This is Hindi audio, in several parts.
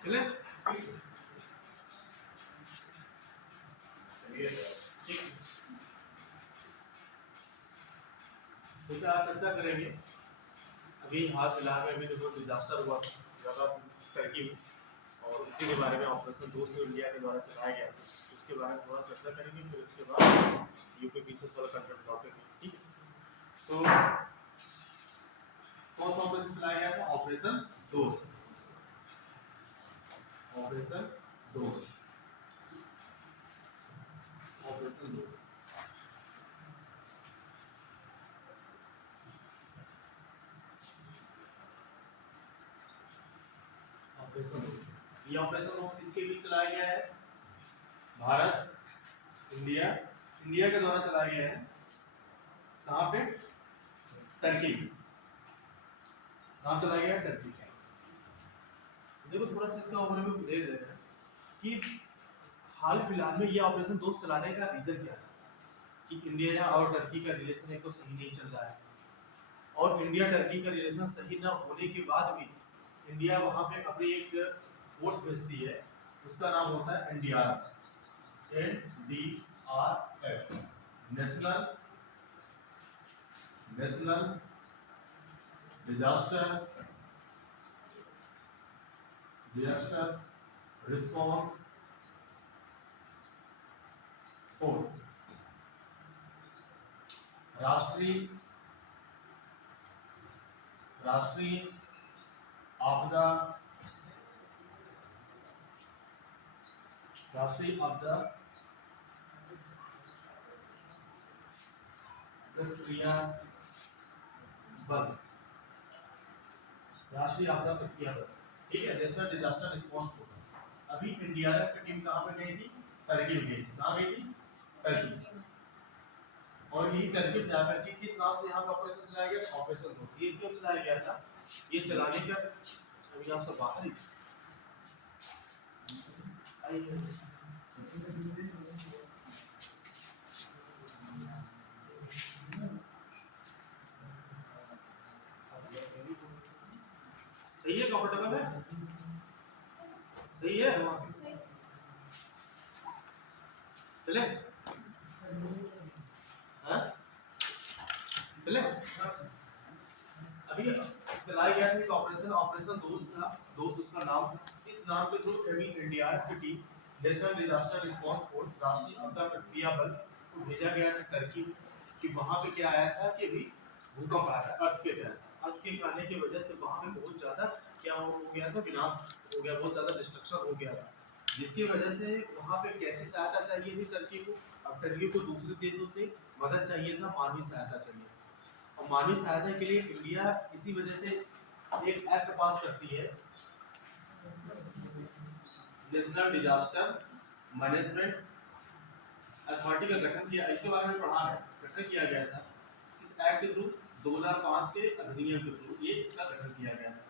चले ठीक तो क्या चर्चा करेंगे। अभी हाल फिलहाल में अभी देखो डिजास्टर हुआ ज़्यादा टर्की में, और उसी के बारे में ऑपरेशन दोस्त इंडिया के द्वारा चलाया गया था, उसके बारे में थोड़ा चर्चा करेंगे। फिर उसके बाद यूपी पीसीएस वाला कंटेंट लौटेंगे। ठीक है, तो कौन सा ऑपरेशन चलाया गया था? ऑपरेशन दोस्त। ऑपरेशन दोस्त। ऑपरेशन दोस्त। ऑपरेशन दोस्त। ये ऑपरेशन दोस्त किसके लिए चलाया गया है? भारत, इंडिया, इंडिया के द्वारा चलाया गया है। कहाँ पे? टर्की में। कहाँ चलाया गया है? टर्की में। देखो थोड़ा सा इसका ओवरव्यू दे रहे हैं कि हाल फिलहाल में ये ऑपरेशन दोस्त चलाने का रीजन क्या है कि इंडिया और टर्की का रिलेशन एक तो सही नहीं चल रहा है, और इंडिया टर्की का रिलेशन सही ना होने के बाद भी इंडिया वहां पे अपनी एक फोर्स भेजती है, उसका नाम होता है NDRF. NDRF, national national disaster response force. राष्ट्रीय राष्ट्रीय आपदा राष्ट्रीय आपदा प्रतिक्रिया बल। राष्ट्रीय आपदा प्रतिक्रिया बल, ठीक है, नेशनल डिजास्टर रिस्पॉन्स फोर्स। अभी एनडीआरएफ की टीम कहाँ पे गई थी? टर्की में गई थी। कहाँ गई थी? टर्की। और ये टर्की में जाकर के किस नाम से यहाँ का ऑपरेशन चलाया गया? ऑपरेशन दोस्त। ये क्यों चलाया गया था? ये चलाने का अभी आप सब बाहर ही सही है, कंफर्टेबल है, सही है। चले हाँ चले। अभी चलाया गया था ऑपरेशन, ऑपरेशन दोस्त था, दोस्त उसका नाम था। इस नाम के थ्रू अभी एनडीआरएफ की team, national disaster response force, राष्ट्रीय आपदा प्रतिक्रिया बल को भेजा गया था टर्की कि वहां पे क्या आया था कि अभी भूकंप आया था, अर्थक्वेक आया था। अर्थक्वेक आने की वजह से वहां पे बहुत ज्यादा क्या हो गया था? विनाश हो गया, बहुत ज्यादा डिस्ट्रक्शन हो गया था, जिसकी वजह से वहां पे कैसी सहायता चाहिए थी टर्की को? अब टर्की को दूसरे देशों से मदद चाहिए था, मानवीय सहायता चाहिए था। और मानवीय सहायता के लिए इंडिया इसी वजह से एक एक्ट पास करती है, नेशनल डिजास्टर मैनेजमेंट अथॉरिटी का गठन किया। इसके बारे में पढ़ा है, गठन किया गया था इस एक्ट के थ्रू, 2005 के अधिनियम के थ्रू ये इसका गठन किया गया था।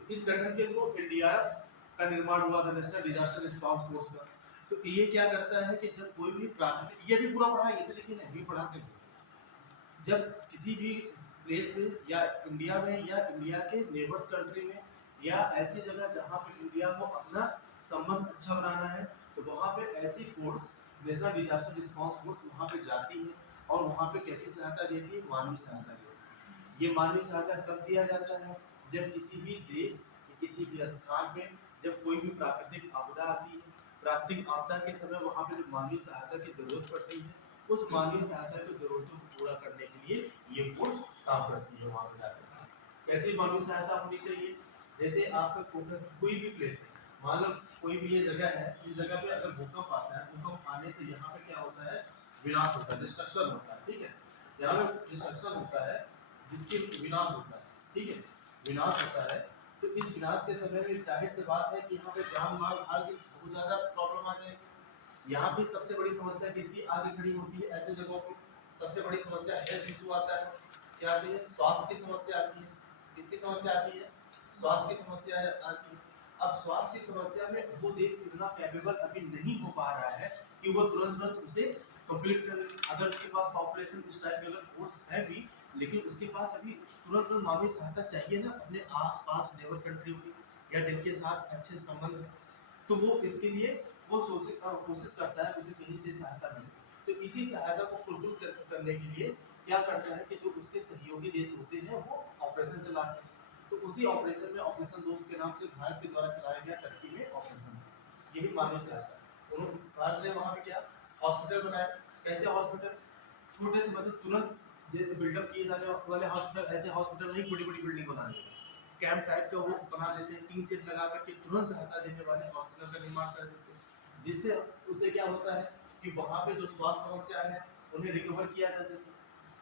इस गठन के थ्रू एनडीआरएफ का निर्माण हुआ था, नेशनल डिजास्टर रिस्पांस फोर्स का। तो ये क्या करता है कि जब कोई भी प्राकृतिक, ये भी पूरा पढ़ा है, इसे लेकिन नहीं पढ़ाते हैं, जब किसी भी प्लेस में या इंडिया में या इंडिया के नेबर्स कंट्री में या ऐसी जगह जहाँ पे इंडिया को अपना संबंध अच्छा बनाना है, तो वहाँ पे ऐसी force, national disaster response force वहाँ पे जाती है और वहाँ पे कैसी सहायता देती है? मानवीय सहायता देती है। ये मानवीय सहायता कब दिया जाता है? जब किसी भी देश, किसी भी स्थान पे जब कोई भी प्राकृतिक आपदा आती है, प्राकृतिक आपदा के समय वहाँ पे जब मानवीय सहायता की जरूरत पड़ती है, उस मानवीय सहायता की जरूरतों को पूरा करने के लिए ये फोर्स काम करती है वहाँ पे जाकर। कैसी मानवीय सहायता होनी चाहिए? जैसे आपका कोई भी प्लेस है, मान लो कोई भी ये जगह है, इस जगह पे अगर भूकंप आता है, भूकंप आने से यहाँ पे क्या होता है? विनाश होता है, डिस्ट्रक्शन होता है, ठीक है। यहाँ पे डिस्ट्रक्शन होता है, जिससे विनाश होता है, ठीक है, विनाश होता है। तो इस विनाश के समय में जाहिर सी बात है कि यहाँ पे जान माल हाल की बहुत ज्यादा प्रॉब्लम आ जाएगी। यहाँ पे सबसे बड़ी समस्या किसकी आगे खड़ी होती है? ऐसे जगहों पे सबसे बड़ी समस्या हेल्थ इशू आता है। क्या आती है? स्वास्थ्य की समस्या आती है। किसकी समस्या आती है? स्वास्थ्य की समस्या आती है। अब स्वास्थ्य की समस्या में वो देश इतना कैपेबल अभी नहीं हो पा रहा है कि वो तुरंत तुरंत उसे कंप्लीट कर ले। अगर उसके पास पॉपुलेशन इस टाइप की अगर फोर्स है भी, लेकिन उसके पास अभी तुरंत तुरंत मानवीय सहायता चाहिए ना अपने आस पास नेबर कंट्री की। या जिनके साथ अच्छे संबंध हैं, तो वो इसके लिए वो कोशिश करता है उसे कहीं से सहायता मिले। तो इसी सहायता को फुलफिल करने के लिए क्या करता है कि जो उसके सहयोगी देश होते हैं वो ऑपरेशन चलाते हैं। तो उसी ऑपरेशन में ऑपरेशन दोस्त के नाम से भारत के द्वारा चलाया गया टर्की में ऑपरेशन, यही मानने से आता है। उन्होंने भारत ने वहाँ पे क्या हॉस्पिटल बनाया। कैसे हॉस्पिटल? छोटे से मतलब तुरंत बिल्डअप किए जाने वाले हॉस्पिटल, ऐसे हॉस्पिटल नहीं बड़ी बड़ी बिल्डिंग बना देते, कैंप टाइप का वो बना देते हैं, टीन सेट लगा करके तुरंत सहायता देने वाले हॉस्पिटल का निर्माण कर देते हैं, जिससे उससे क्या होता है कि वहाँ पे जो स्वास्थ्य समस्याएं हैं उन्हें रिकवर किया जा सके।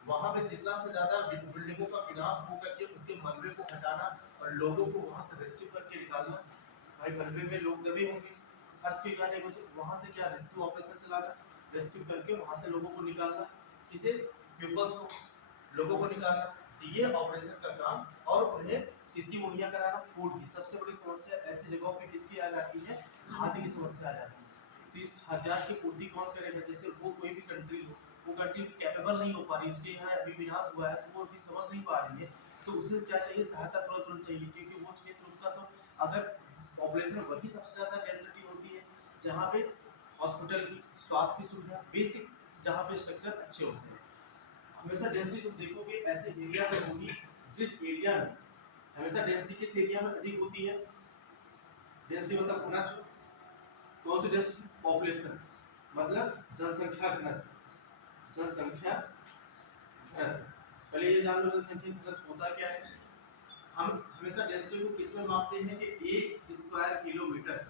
वहाँ पे जितना से ज़्यादा बिल्डिंगों का विनाश हो करके उसके मलबे को हटाना और लोगों को वहाँ से रेस्क्यू करके निकालना। भाई मलबे में लोग दबे होंगे, अर्थक्वेक आने को, वहाँ से क्या रेस्क्यू ऑपरेशन चलाना, रेस्क्यू करके वहाँ से लोगों को निकालना, किसे पीपल्स को, लोगों को निकालना, ये ऑपरेशन का काम। और उन्हें किसकी मुहैया कराना? फूड की। सबसे बड़ी समस्या ऐसी जगहों पे किसकी आ जाती है? खाद्य की समस्या आ जाती है। तो इस खाद्यान्न की पूर्ति कौन करेगा? जैसे वो कोई भी कंट्री हो, वो कंट्री कैपेबल नहीं हो पा रही, उसके यहाँ अभी विनाश हुआ है तो वो अभी समझ नहीं पा रही है, तो उसे क्या चाहिए? सहायता तुरंत चाहिए, क्योंकि वो क्षेत्र उसका तो अगर पॉपुलेशन वही सबसे ज़्यादा डेंसिटी होती है जहाँ पे हॉस्पिटल की, स्वास्थ्य की सुविधा, बेसिक जहाँ पे स्ट्रक्चर अच्छे होते हैं। हमेशा डेंसिटी तुम देखोगे ऐसे एरिया में होगी जिस एरिया में हमेशा डेंसिटी किस एरिया में अधिक होती है? डेंसिटी मतलब घनत्व। कौन सी डेंसिटी? पॉपुलेशन मतलब जनसंख्या घनत्व, जनसंख्या घनत्व। पहले ये जान लो जनसंख्या घनत्व होता क्या है। हम हमेशा डेंसिटी को किस में मापते हैं कि 1 स्क्वायर किलोमीटर,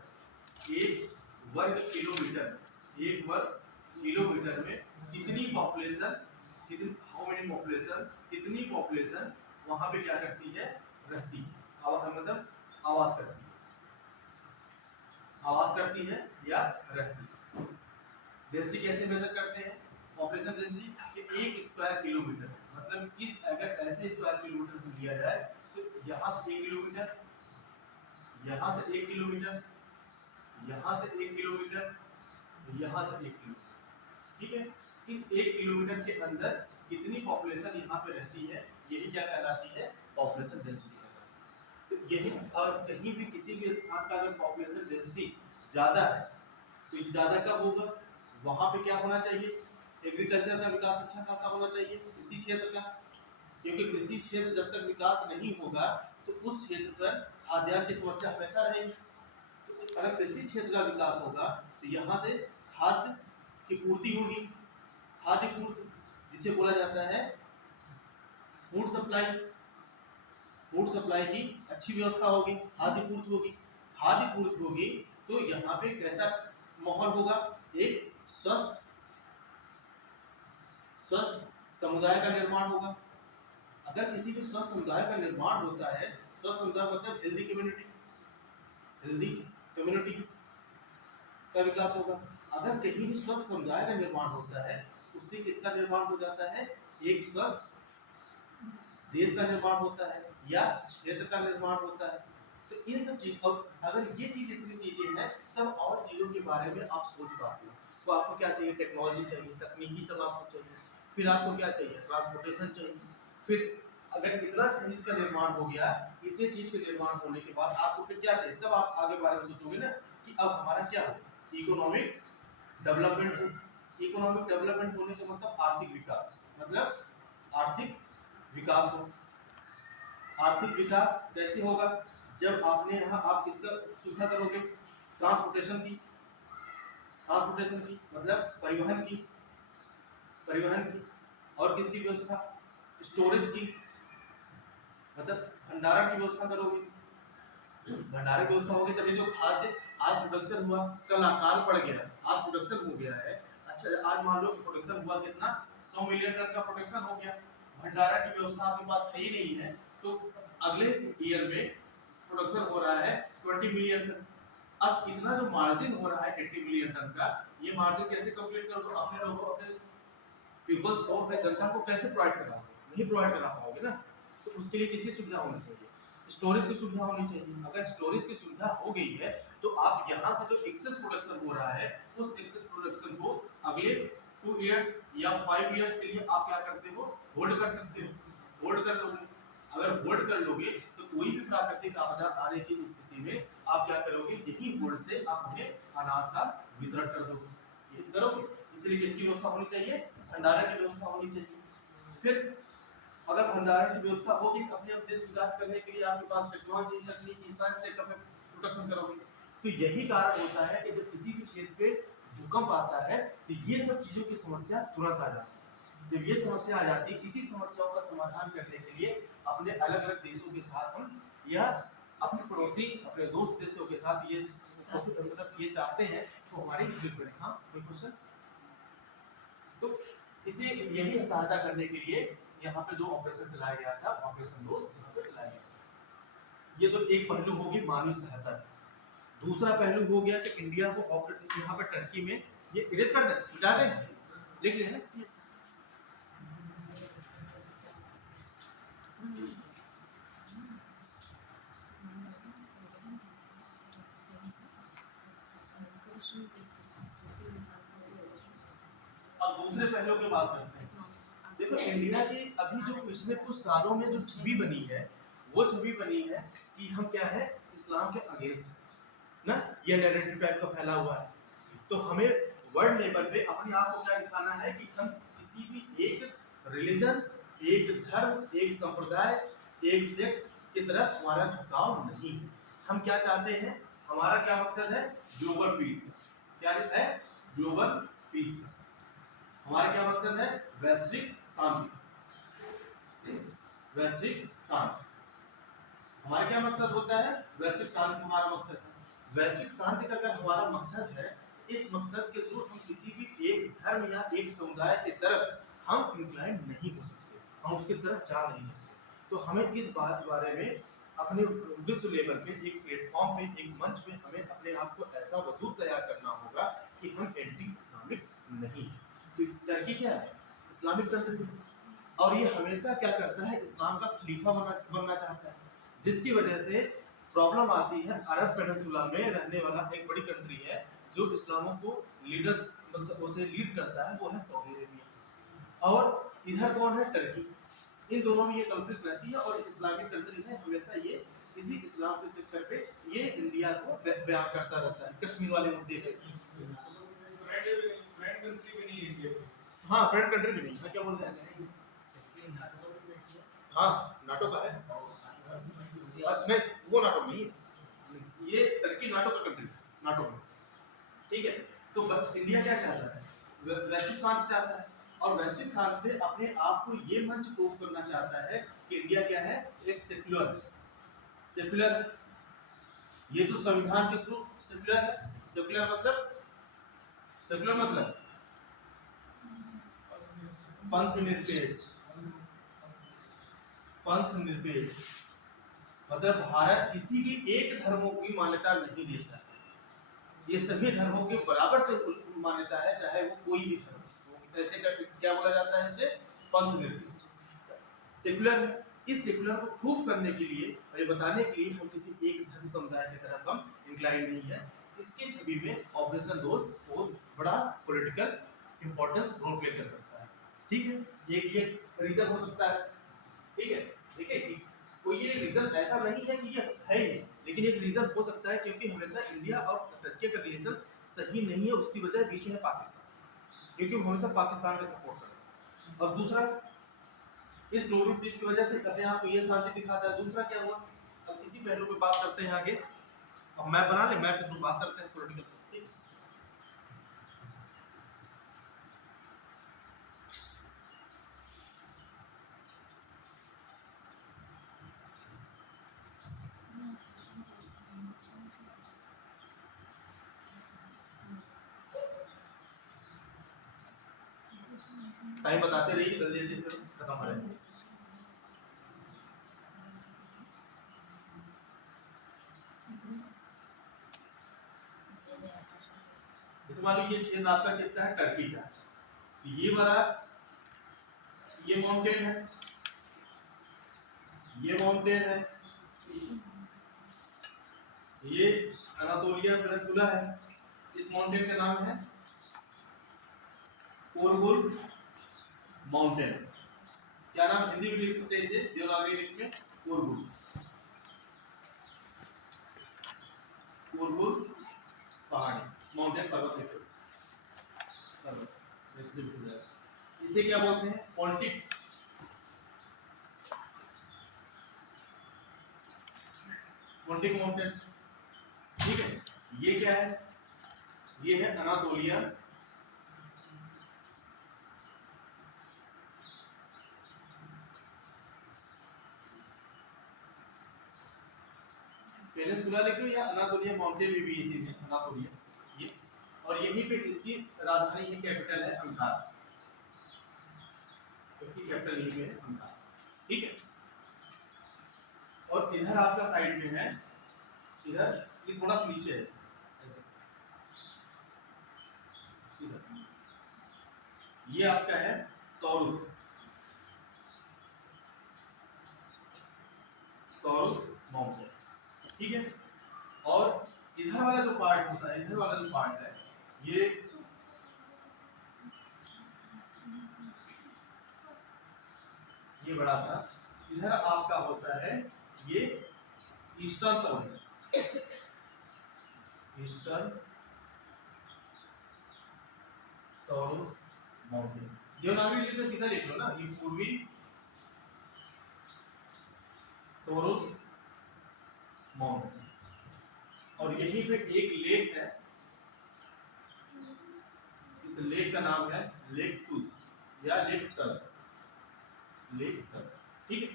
1 वर्ग किलोमीटर, 1 वर्ग किलोमीटर में कितनी पॉपुलेशन, कितनी, हाउ मेनी पॉपुलेशन, कितनी पॉपुलेशन वहां पे क्या करती है? रहती है। मतलब आवास करती है, आवास करती है या रहती है। डेंसिटी कैसे मेजर करते हैं? पॉपुलेशन डेंसिटी कि 1 स्क्वायर किलोमीटर, मतलब इस अगर ऐसे स्क्वायर किलोमीटर को लिया जाए तो यहाँ से 1 किलोमीटर, यहाँ से 1 किलोमीटर, यहाँ से 1 किलोमीटर, यहाँ से 1 किलोमीटर, ठीक है। इस 1 किलोमीटर के अंदर कितनी पॉपुलेशन यहाँ पे रहती है, यही क्या कहलाती है? पॉपुलेशन डेंसिटी कहलाती है। तो यही, और कहीं भी किसी भी स्थान का अगर पॉपुलेशन डेंसिटी ज़्यादा है तो ज़्यादा कब होगा? वहाँ पे क्या होना चाहिए? एग्रीकल्चर का विकास अच्छा खासा होना चाहिए, कृषि क्षेत्र का, क्योंकि कृषि क्षेत्र जब तक विकास नहीं होगा तो उस क्षेत्र पर खाद्यान्न की समस्या हमेशा रहेगी। तो अगर कृषि क्षेत्र का विकास होगा तो यहाँ से खाद्य की पूर्ति होगी, खाद्य पूर्ति जिसे बोला जाता है फूड सप्लाई, फूड सप्लाई की अच्छी व्यवस्था होगी, खाद्य पूर्ति होगी, खाद्य पूर्ति होगी तो यहाँ पे कैसा माहौल होगा? एक स्वस्थ समुदाय का निर्माण होगा। अगर किसी भी स्वस्थ समुदाय का निर्माण होता है, स्वस्थ समुदाय मतलब हेल्दी कम्युनिटी, हेल्दी कम्युनिटी का विकास होगा। अगर कहीं भी स्वस्थ समुदाय का निर्माण होता है उससे किसका निर्माण हो जाता है? एक स्वस्थ देश का निर्माण होता है या क्षेत्र का निर्माण होता है। तो ये सब चीज, और अगर ये चीज इतनी चीजें हैं तब और चीजों के बारे में आप सोच पाते हो। तो आपको क्या चाहिए? टेक्नोलॉजी चाहिए, तकनीकी तब आपको चाहिए, फिर आपको क्या चाहिए? ट्रांसपोर्टेशन चाहिए। फिर अगर इतना चीज का निर्माण हो गया, इतने चीज के निर्माण होने के बाद आपको फिर क्या चाहिए? तब आप आगे बारे में सोचोगे ना कि अब हमारा क्या हो? इकोनॉमिक डेवलपमेंट हो। इकोनॉमिक डेवलपमेंट होने का मतलब आर्थिक विकास, मतलब आर्थिक विकास हो। आर्थिक विकास कैसे होगा? जब आपने यहाँ आप किसका सुविधा करोगे? ट्रांसपोर्टेशन की, ट्रांसपोर्टेशन की मतलब परिवहन की, परिवहन की, और किसकी व्यवस्था? स्टोरेज की, मतलब भंडारण की व्यवस्था करोगे। भंडारण की व्यवस्था होगी तभी जो खाद्य आज प्रोडक्शन हुआ, कल अकाल पड़ गया, आज प्रोडक्शन हो गया है। अच्छा आज मान लो प्रोडक्शन हुआ कितना? 100 मिलियन टन का प्रोडक्शन हो गया, भंडारण की व्यवस्था आपके पास है ही नहीं है, तो अगले ईयर में प्रोडक्शन हो रहा है 20 मिलियन टन। अब इतना जो मार्जिन हो रहा है 80 मिलियन टन का, ये मार्जिन कैसे कंप्लीट करोगे? अपने लोगों, अपने पीपल्स को, अपने जनता को कैसे प्रोवाइड कराओगे? नहीं प्रोवाइड करा पाओगे ना। तो उसके लिए किसी सुविधा होनी चाहिए, स्टोरेज की सुविधा होनी चाहिए। अगर स्टोरेज की सुविधा हो गई है तो आप यहाँ से जो एक्सेस प्रोडक्शन हो रहा है उस एक्सेस प्रोडक्शन को अगले 2 इयर्स या 5 इयर्स के लिए आप क्या करते हो? होल्ड कर सकते हो, होल्ड कर लोगे। अगर होल्ड कर लोगे तो कोई भी प्राकृतिक आपदा आने की स्थिति में आप क्या करोगे, इसी बोर्ड से आप उन्हें अनाज का वितरण कर दोगे, ये करोगे। इसलिए किसकी व्यवस्था होनी चाहिए, भंडारण की व्यवस्था होनी चाहिए। फिर अगर भंडारण की व्यवस्था होगी तो अपने देश विकास करने के लिए आपके पास टेक्नोलॉजी, तकनीकी, साइंस टेक का प्रोटेक्शन करोगे। तो यही कारण होता है कि जब किसी भी क्षेत्र पे भूकंप आता है तो ये सब चीजों की समस्या तुरंत आ जाती है। जब ये समस्या आ जाती है, इसी समस्याओं का समाधान करने के लिए अपने अलग अलग देशों के साथ हम या अपने पड़ोसी, अपने दोस्त देशों के साथ ये मतलब ये चाहते हैं तो हमारी हेल्प करें। हाँ, कोई क्वेश्चन? तो इसे यही सहायता करने के लिए यहाँ पे जो ऑपरेशन चलाया गया था, ऑपरेशन दोस्त यहाँ पे चलाया गया। ये तो एक पहलू होगी मानवीय सहायता। दूसरा पहलू हो गया कि इंडिया को ऑपरेशन यहाँ पे टर्की में, ये इरेज कर दें, मिटा दें, लिख लें। अब दूसरे पहलू की बात करते हैं। देखो इंडिया की अभी जो पिछले कुछ सालों में जो छवि बनी है, वो छवि बनी है कि हम क्या है, इस्लाम के अगेंस्ट ना, ये नैरेटिव टाइप का फैला हुआ है। तो हमें वर्ल्ड लेवल पे अपने आप को क्या दिखाना है कि हम किसी भी एक रिलीजन, एक धर्म, एक संप्रदाय, एक सेक्ट की तरफ हमारा झुकाव नहीं है। हम क्या चाहते हैं, हमारा क्या मकसद है, ग्लोबल पीस। क्या है, ग्लोबल पीस। हमारा क्या मकसद है, वैश्विक शांति। वैश्विक शांति हमारा क्या मकसद होता है, वैश्विक शांति हमारा मकसद है। वैश्विक शांति का अगर हमारा मकसद है, इस मकसद के थ्रू हम किसी भी एक धर्म या एक समुदाय की तरफ हम इंक्लाइन नहीं हो सकते, हम उसकी तरफ जा नहीं सकते। तो हमें इस बात बारे में अपने विश्व लेवल पे एक प्लेटफॉर्म पे, एक मंच पे हमें अपने आप को ऐसा वजूद तैयार करना होगा कि हम एंटी इस्लामिक नहीं है। तो टर्की क्या है, इस्लामिक कंट्री, और ये हमेशा क्या करता है, इस्लाम का खलीफा बनना चाहता है। जिसकी वजह से प्रॉब्लम आती है, अरब पेनिनसुला में रहने वाला एक बड़ी कंट्री है जो इस्लामों को उसे लीड करता है, वो है सऊदी अरेबिया। और इधर कौन है, टर्की। इन दोनों में ये कॉन्फ्लिक्ट रहती है और इस्लामिक कंट्री है, हमेशा ये इसी इस्लाम के चक्कर पे ये इंडिया को बयान करता रहता है कश्मीर वाले मुद्दे पे। हाँ, फ्रेंड कंट्री भी नहीं है, क्या बोल रहे हैं? हाँ, नाटो का है नहीं, वो नाटो नहीं है, ये टर्की नाटो का कंट्री, नाटो में, ठीक है। तो इंडिया क्या चाहता है, वैश्विक शांति चाहता है, और वैश्विक शांति पे अपने आप को ये मंच प्रूव करना चाहता है कि इंडिया क्या है, एक सेक्युलर है। सेक्युलर, ये तो संविधान के थ्रू सेक्युलर है। सेक्युलर मतलब, सेक्युलर मतलब पंथ निरपेक्ष, पंथ निरपेक्ष मतलब भारत किसी भी एक धर्मों की मान्यता नहीं देता है, ये सभी धर्मों के बराबर से मान्यता है, चाहे वो कोई भी धर्म हो। ऐसे क्या बोला जाता है इसे, पंथ निरपेक्ष, सेक्युलर है। इस सेक्युलर को प्रूफ करने के लिए और ये बताने के लिए हम किसी एक धर्म समुदाय की तरफ हम इंक्लाइन नहीं है। इसकी छवि में ऑपरेशन दोस्त बहुत बड़ा पॉलिटिकल इंपॉर्टेंस रोल प्ले कर सकता है, ठीक है। ये रीजन हो सकता है, ठीक है। देखिए कोई ये रीजन ऐसा नहीं है कि ये है ही, लेकिन एक रीजन हो सकता है क्योंकि हमेशा इंडिया और टर्की का रिलेशन सही नहीं है, उसकी वजह बीच में पाकिस्तान, क्योंकि वो हमेशा पाकिस्तान का सपोर्ट करता है। और दूसरा, इस ग्लोबल पीस की वजह से अपने आप को ये शांति दिखाता है। दूसरा क्या हुआ, अब इसी पहलू पे बात करते हैं आगे। अब मैप बना ले, मैप के थ्रू बात करते हैं पॉलिटिकल, ठीक। टाइम बताते रहिए, जल्दी जल्दी से खत्म हो जाए। मान लीजिए क्षेत्र आपका किसका है, टर्की का। ये वाला, ये माउंटेन है, ये माउंटेन है, ये अनातोलिया पेनिनसुला है। इस माउंटेन का नाम है ओरगुल माउंटेन। क्या नाम हिंदी में लिख सकते हैं इसे, देवनागरी लिपि में ओरगुल। माउंटेन पर्वत है, इसे क्या बोलते हैं? पोंटिक। पोंटिक माउंटेन, ठीक है। ये क्या है? ये है अनातोलिया पेनिनसुला लिख लो, या अनातोलिया माउंटेन में भी इसी में अनातोलिया ये, और यहीं पे इसकी राजधानी है, कैपिटल है अंकारा, इसकी कैपिटल यहीं पे है अंकारा, ठीक है। और इधर आपका साइड में है, इधर ये थोड़ा सा नीचे है ऐसे, इधर ये आपका है टॉरुस, टॉरुस माउंटेन, ठीक है। और इधर वाला जो पार्ट होता है, इधर वाला जो पार्ट है, ये बड़ा सा, इधर आपका होता है ये eastern taurus, eastern taurus mountain. Devanagari लिपि में सीधा लिख लो ना, ये पूर्वी टॉरस माउंटेन। और यहीं पे एक लेक है, इस लेक का नाम है लेक तुस या लेक तस, लेक तस, ठीक है।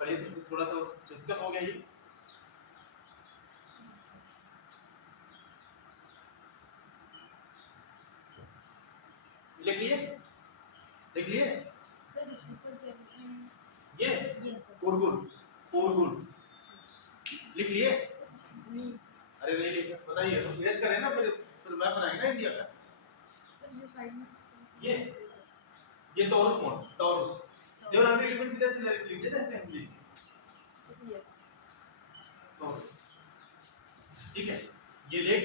पर इसे थोड़ा सा डिस्कस हो गया ये। लिख लिए? लिख लिए? सर ऊपर क्या लिखा है? ये कोरगुल, कोरगुल लिख लिए? नहीं सर। अरे नहीं लिखे, बताइए तो इरेज करें ना, फिर मैप बनाएंगे ना इंडिया का। सर ये साइड में ये टॉरस माउंटेन, टॉरस देवनागरी लिपि में सीधे सीधे लिख लीजिए ना, इसमें हिंदी यस टॉरस, ठीक है। ये लेक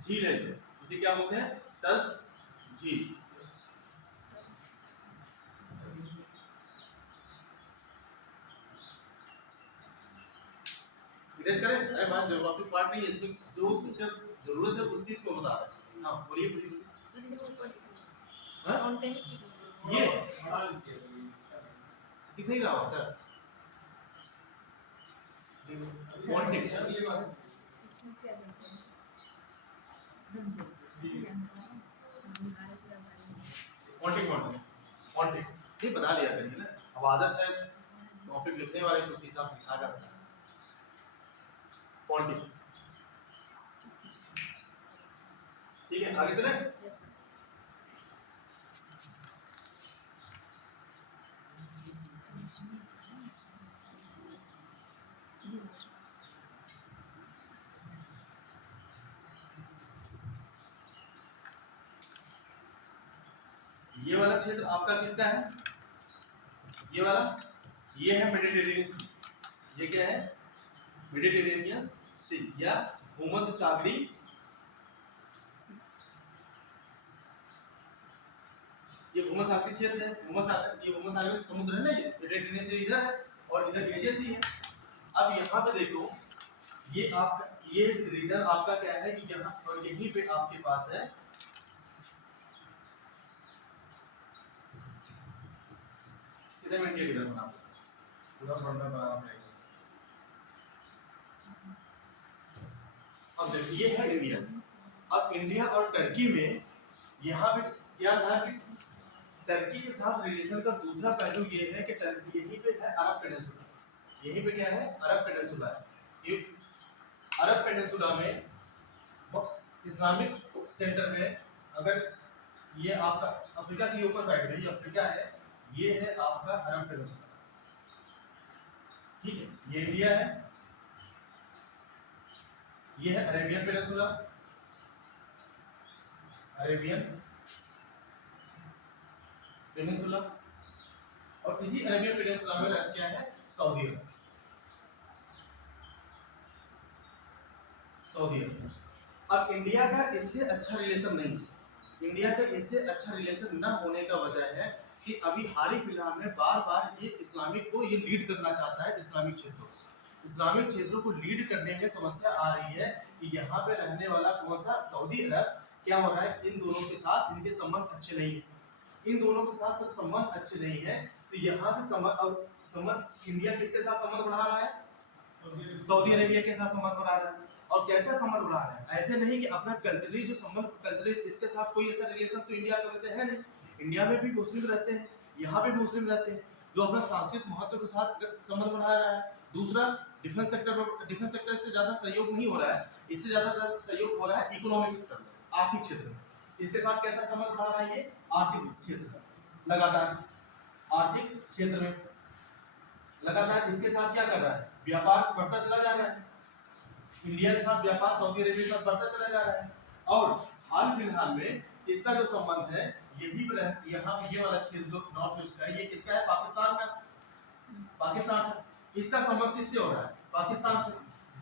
झील है, इसे क्या बोलते हैं? तस झील। इरेज करें? अरे हमारा ज्योग्राफी पार्ट नहीं है, इसमें जो इसका जरूरत है उस चीज को बता रहे हैं। हाँ बोलिए बोलिए। सर ये ऊपर हाँ माउंटेन ये कितने का होता है? पोंटिक, इसमें क्या लिखा है? पोंटिक माउंटेन, पोंटिक नहीं बता दिया करिए ना, अब आदत है टॉपिक लिखने वाले तो उसी हिसाब से लिखा जाता है। पोंटिक, ठीक है। आगे चले? Yes sir. ये वाला क्षेत्र आपका किसका है? ये वाला, ये है मेडिटेरेनियन सी, ये क्या है? मेडिटेरेनियन सी या भूमध्य सागरी, ये भूमध्य सागरी क्षेत्र है। ये भूमध्य सागरी समुद्र है ना, ये मेडिटेरेनियन सी इधर है और इधर एजियन सी है। अब यहाँ पे देखो, ये आपका ये रीजन आपका क्या है कि यहाँ और यहीं पे आपके पास है इधर में इंडिया किधर बना पूरा बंदा बना पड़ेगा। अब देखिए ये है इंडिया। अब इंडिया और टर्की में यहाँ पे क्या था कि टर्की के साथ रिलेशन का दूसरा पहलू ये है कि टर्की यहीं पे है अरब पेनिनसुला, यहीं पे क्या है? अरब पेनिनसुला है। ये अरब पेनिनसुला में इस्लामिक सेंटर में, अगर ये आपका अफ्रीका से ऊपर साइड में, ये अफ्रीका है, ये है आपका अरब पेनिनसुला, ठीक है। ये इंडिया है, ये है अरेबियन पेनिनसुला, अरेबियन पेनिनसुला, और इसी अरेबियन पेनिनसुला में क्या है? सऊदी अरब, सऊदी अरब। अब इंडिया का इससे अच्छा रिलेशन नहीं, इंडिया का इससे अच्छा रिलेशन न होने का वजह है कि अभी हाल ही फिलहाल में बार बार ये इस्लामिक को ये लीड करना चाहता है, इस्लामिक क्षेत्र को। इस्लामिक क्षेत्रों को लीड करने में समस्या आ रही है कि यहाँ पे रहने वाला कौन सा सऊदी अरब, क्या हो रहा है, इन दोनों के साथ इनके संबंध अच्छे नहीं है, इन दोनों के साथ सब संबंध अच्छे नहीं है। तो यहाँ से संबंध इंडिया किसके साथ संबंध बढ़ा रहा है, सऊदी अरेबिया के साथ संबंध बढ़ा रहा है। और कैसे संबंध बढ़ा रहा है, ऐसे नहीं कि अपना कल्चरली जो संबंध, कल्चरली इसके साथ कोई ऐसा रिलेशन तो इंडिया का वैसे है नहीं, इंडिया में भी मुस्लिम रहते हैं, यहाँ पे भी मुस्लिम रहते हैं, जो अपना सांस्कृतिक महत्व के साथ संबंध बढ़ा रहा है। दूसरा, डिफेंस सेक्टर से ज्यादा सहयोग नहीं हो रहा है, इससे ज्यादा सहयोग हो रहा है इकोनॉमिक सेक्टर में, आर्थिक क्षेत्र में। इसके साथ कैसा संबंध बढ़ा रहा है, ये आर्थिक क्षेत्र में लगातार, आर्थिक क्षेत्र में लगातार इसके साथ क्या कर रहा है, व्यापार बढ़ता चला जा रहा है, इंडिया के साथ व्यापार सऊदी अरेबिया के साथ बढ़ता चला जा रहा है। और हाल फिलहाल में इसका जो संबंध है, यही यहाँ ये वाला क्षेत्र जो नॉर्थ ईस्ट का है, ये किसका है, पाकिस्तान का, पाकिस्तान का। इसका संबंध किससे हो रहा है, पाकिस्तान से।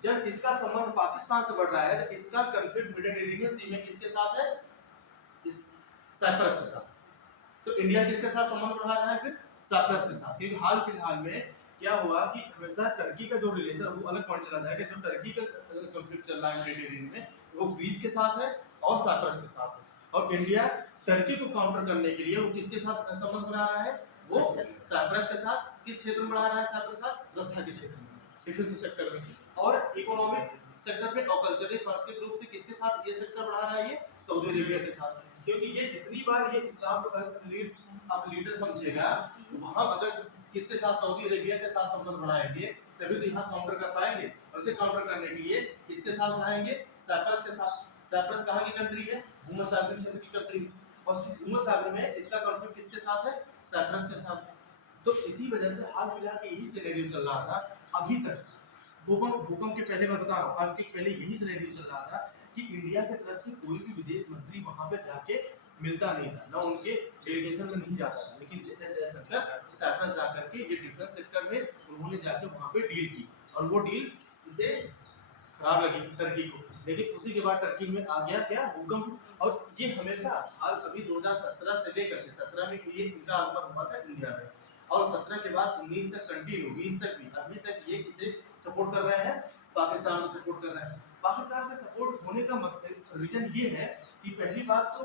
जब इसका संबंध पाकिस्तान से बढ़ रहा है तो इसका कॉन्फ्लिक्ट मेडिटेरेनियन सी में किसके साथ है, साइप्रस के साथ। तो इंडिया किसके साथ संबंध बढ़ा रहा है, फिर साइप्रस के साथ। क्योंकि हाल फिलहाल में क्या हुआ कि हमेशा टर्की का जो रिलेशन, वो अलग पॉइंट चला था कि जो टर्की का कॉन्फ्लिक्ट चल रहा है मेडिटेरेनियन में, वो ग्रीस के साथ है और साइप्रस के साथ है। और इंडिया टर्की को काउंटर करने के लिए वो किसके साथ संबंध बना रहा है, वो साइप्रस के साथ। किस क्षेत्र में बढ़ा रहा है साइप्रस के साथ, रक्षा के क्षेत्र में, डिफेंस सेक्टर में। और इकोनॉमिक सेक्टर में और कल्चरली सांस्कृतिक रूप से किसके साथ ये सेक्टर बढ़ा रहा है, ये सऊदी अरेबिया के साथ। क्योंकि ये जितनी बार ये इस्लाम को आप लीडर समझेगा, वहां अगर किसके साथ, सऊदी अरेबिया के साथ संबंध बढ़ाएंगे, तभी तो यहाँ काउंटर कर पाएंगे। और उसे काउंटर करने के लिए किसके साथ बढ़ाएंगे, साइप्रस के साथ। साइप्रस कहाँ की कंट्री है, भूमध्य सागरीय क्षेत्र की कंट्री। और भूमध्य सागर में इसका कॉन्फ्लिक्ट किसके साथ है, साइप्रस के साथ। तो इसी वजह से हाल फिलहाल के यही सिनेरियो चल रहा था अभी तक। भूकंप के पहले मैं बता रहा हूँ, आज के पहले यही सिनेरियो चल रहा था कि इंडिया की तरफ से कोई भी विदेश मंत्री वहां पे जाके मिलता नहीं था, ना उनके डेलीगेशन में नहीं जाता था। लेकिन जैसे साइप्रस जाकर के ये डिफेंस सेक्टर में उन्होंने जाके वहां पे डील की, और वो डील इसे खराब लगी टर्की को। लेकिन उसी के बाद टर्की में आ गया क्या, भूकंप। और ये हमेशा हाल अभी 2017 से लेकर के 17 में ये इनका आगमन हुआ था इंडिया में, और 17 के बाद 19 तक कंटिन्यू, 20 तक भी, अभी तक ये किसे सपोर्ट कर रहे हैं, पाकिस्तान को सपोर्ट कर रहे हैं। पाकिस्तान के सपोर्ट होने का मतलब रीजन ये है कि पहली बात तो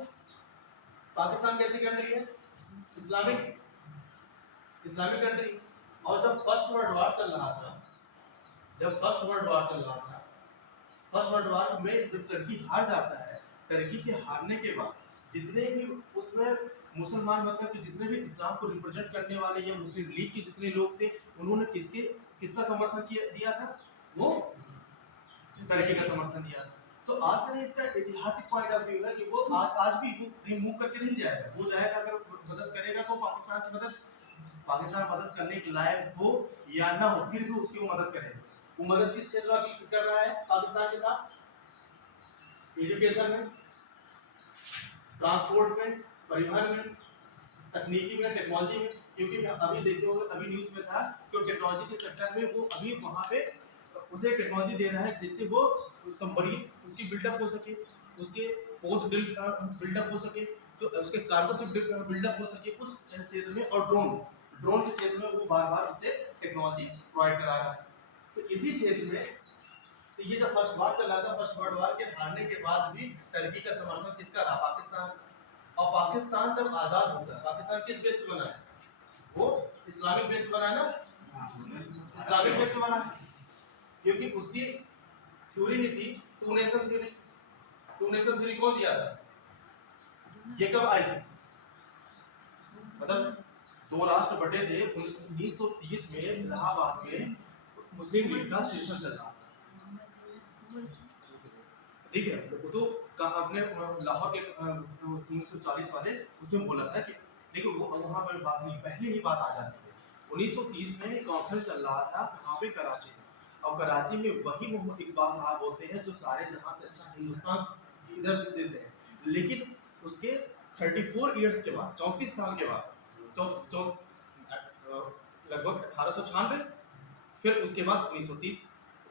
पाकिस्तान कैसी कंट्री है, इस्लामिक कंट्री। और जब फर्स्ट वर्ल्ड वॉर चल रहा था, फर्स्ट वर्ल्ड वॉर में जब टर्की हार जाता है, टर्की के हारने के बाद जितने भी उसमें मुसलमान, मतलब कि जितने भी इस्लाम को रिप्रेजेंट करने वाले या मुस्लिम लीग के जितने लोग थे, उन्होंने किसका समर्थन दिया था, वो टर्की का समर्थन दिया था। तो आज से इसका ऐतिहासिक पॉइंट ऑफ व्यू है कि वो आज भी वो रिमूव करके नहीं जाएगा, वो जाएगा, अगर मदद करेगा तो पाकिस्तान मदद करने के लायक हो या ना हो, फिर भी उसकी वो मदद करेगा। वो मदद किस क्षेत्र में कर रहा है पाकिस्तान के साथ, एजुकेशन में, ट्रांसपोर्ट में, परिवहन में, तकनीकी में, टेक्नोलॉजी में। क्योंकि अभी देखिए, अभी न्यूज में था कि टेक्नोलॉजी के सेक्टर में वो अभी वहाँ पे उसे टेक्नोलॉजी दे रहा है जिससे वो सबमरीन उसकी बिल्डअप हो सके, उसके पोत बिल्डअप हो सके, तो उसके कार्गो शिप बिल्डअप हो सके उस क्षेत्र में। और ड्रोन के क्षेत्र में वो बार बार उसे टेक्नोलॉजी प्रोवाइड करा रहा है। तो इसी क्षेत्र में तो ये जब फर्स्ट वॉर चल रहा था, फर्स्ट वर्ल्ड वॉर के हारने के बाद भी टर्की का समर्थन किसका रहा, पाकिस्तान। और पाकिस्तान जब आजाद होता है, पाकिस्तान किस बेस पे बना है, वो इस्लामिक बेस पे बना है ना, इस्लामिक बेस पे बना है। क्योंकि उसकी थ्योरी नहीं थी two nation theory. Two nation theory कौन दिया था, ये कब आई थी, मतलब दो राष्ट्र बटे थे 1930 में इलाहाबाद में मुस्लिम लीग का सेशन चल रहा था, ठीक है। तो अपने लाहौर के 1940 वाले उसमें बोला था कि देखो वो वहाँ पर बात नहीं, पहले ही बात आ जाती है। 1930 में कॉन्फ्रेंस चल रहा था वहाँ पे कराची में, और कराची में वही मोहम्मद इकबाल साहब होते हैं जो सारे जहां से अच्छा हिंदुस्तान इधर देते हैं। लेकिन उसके 34 इयर्स के बाद, 34 साल के बाद, लगभग 1896, फिर उसके बाद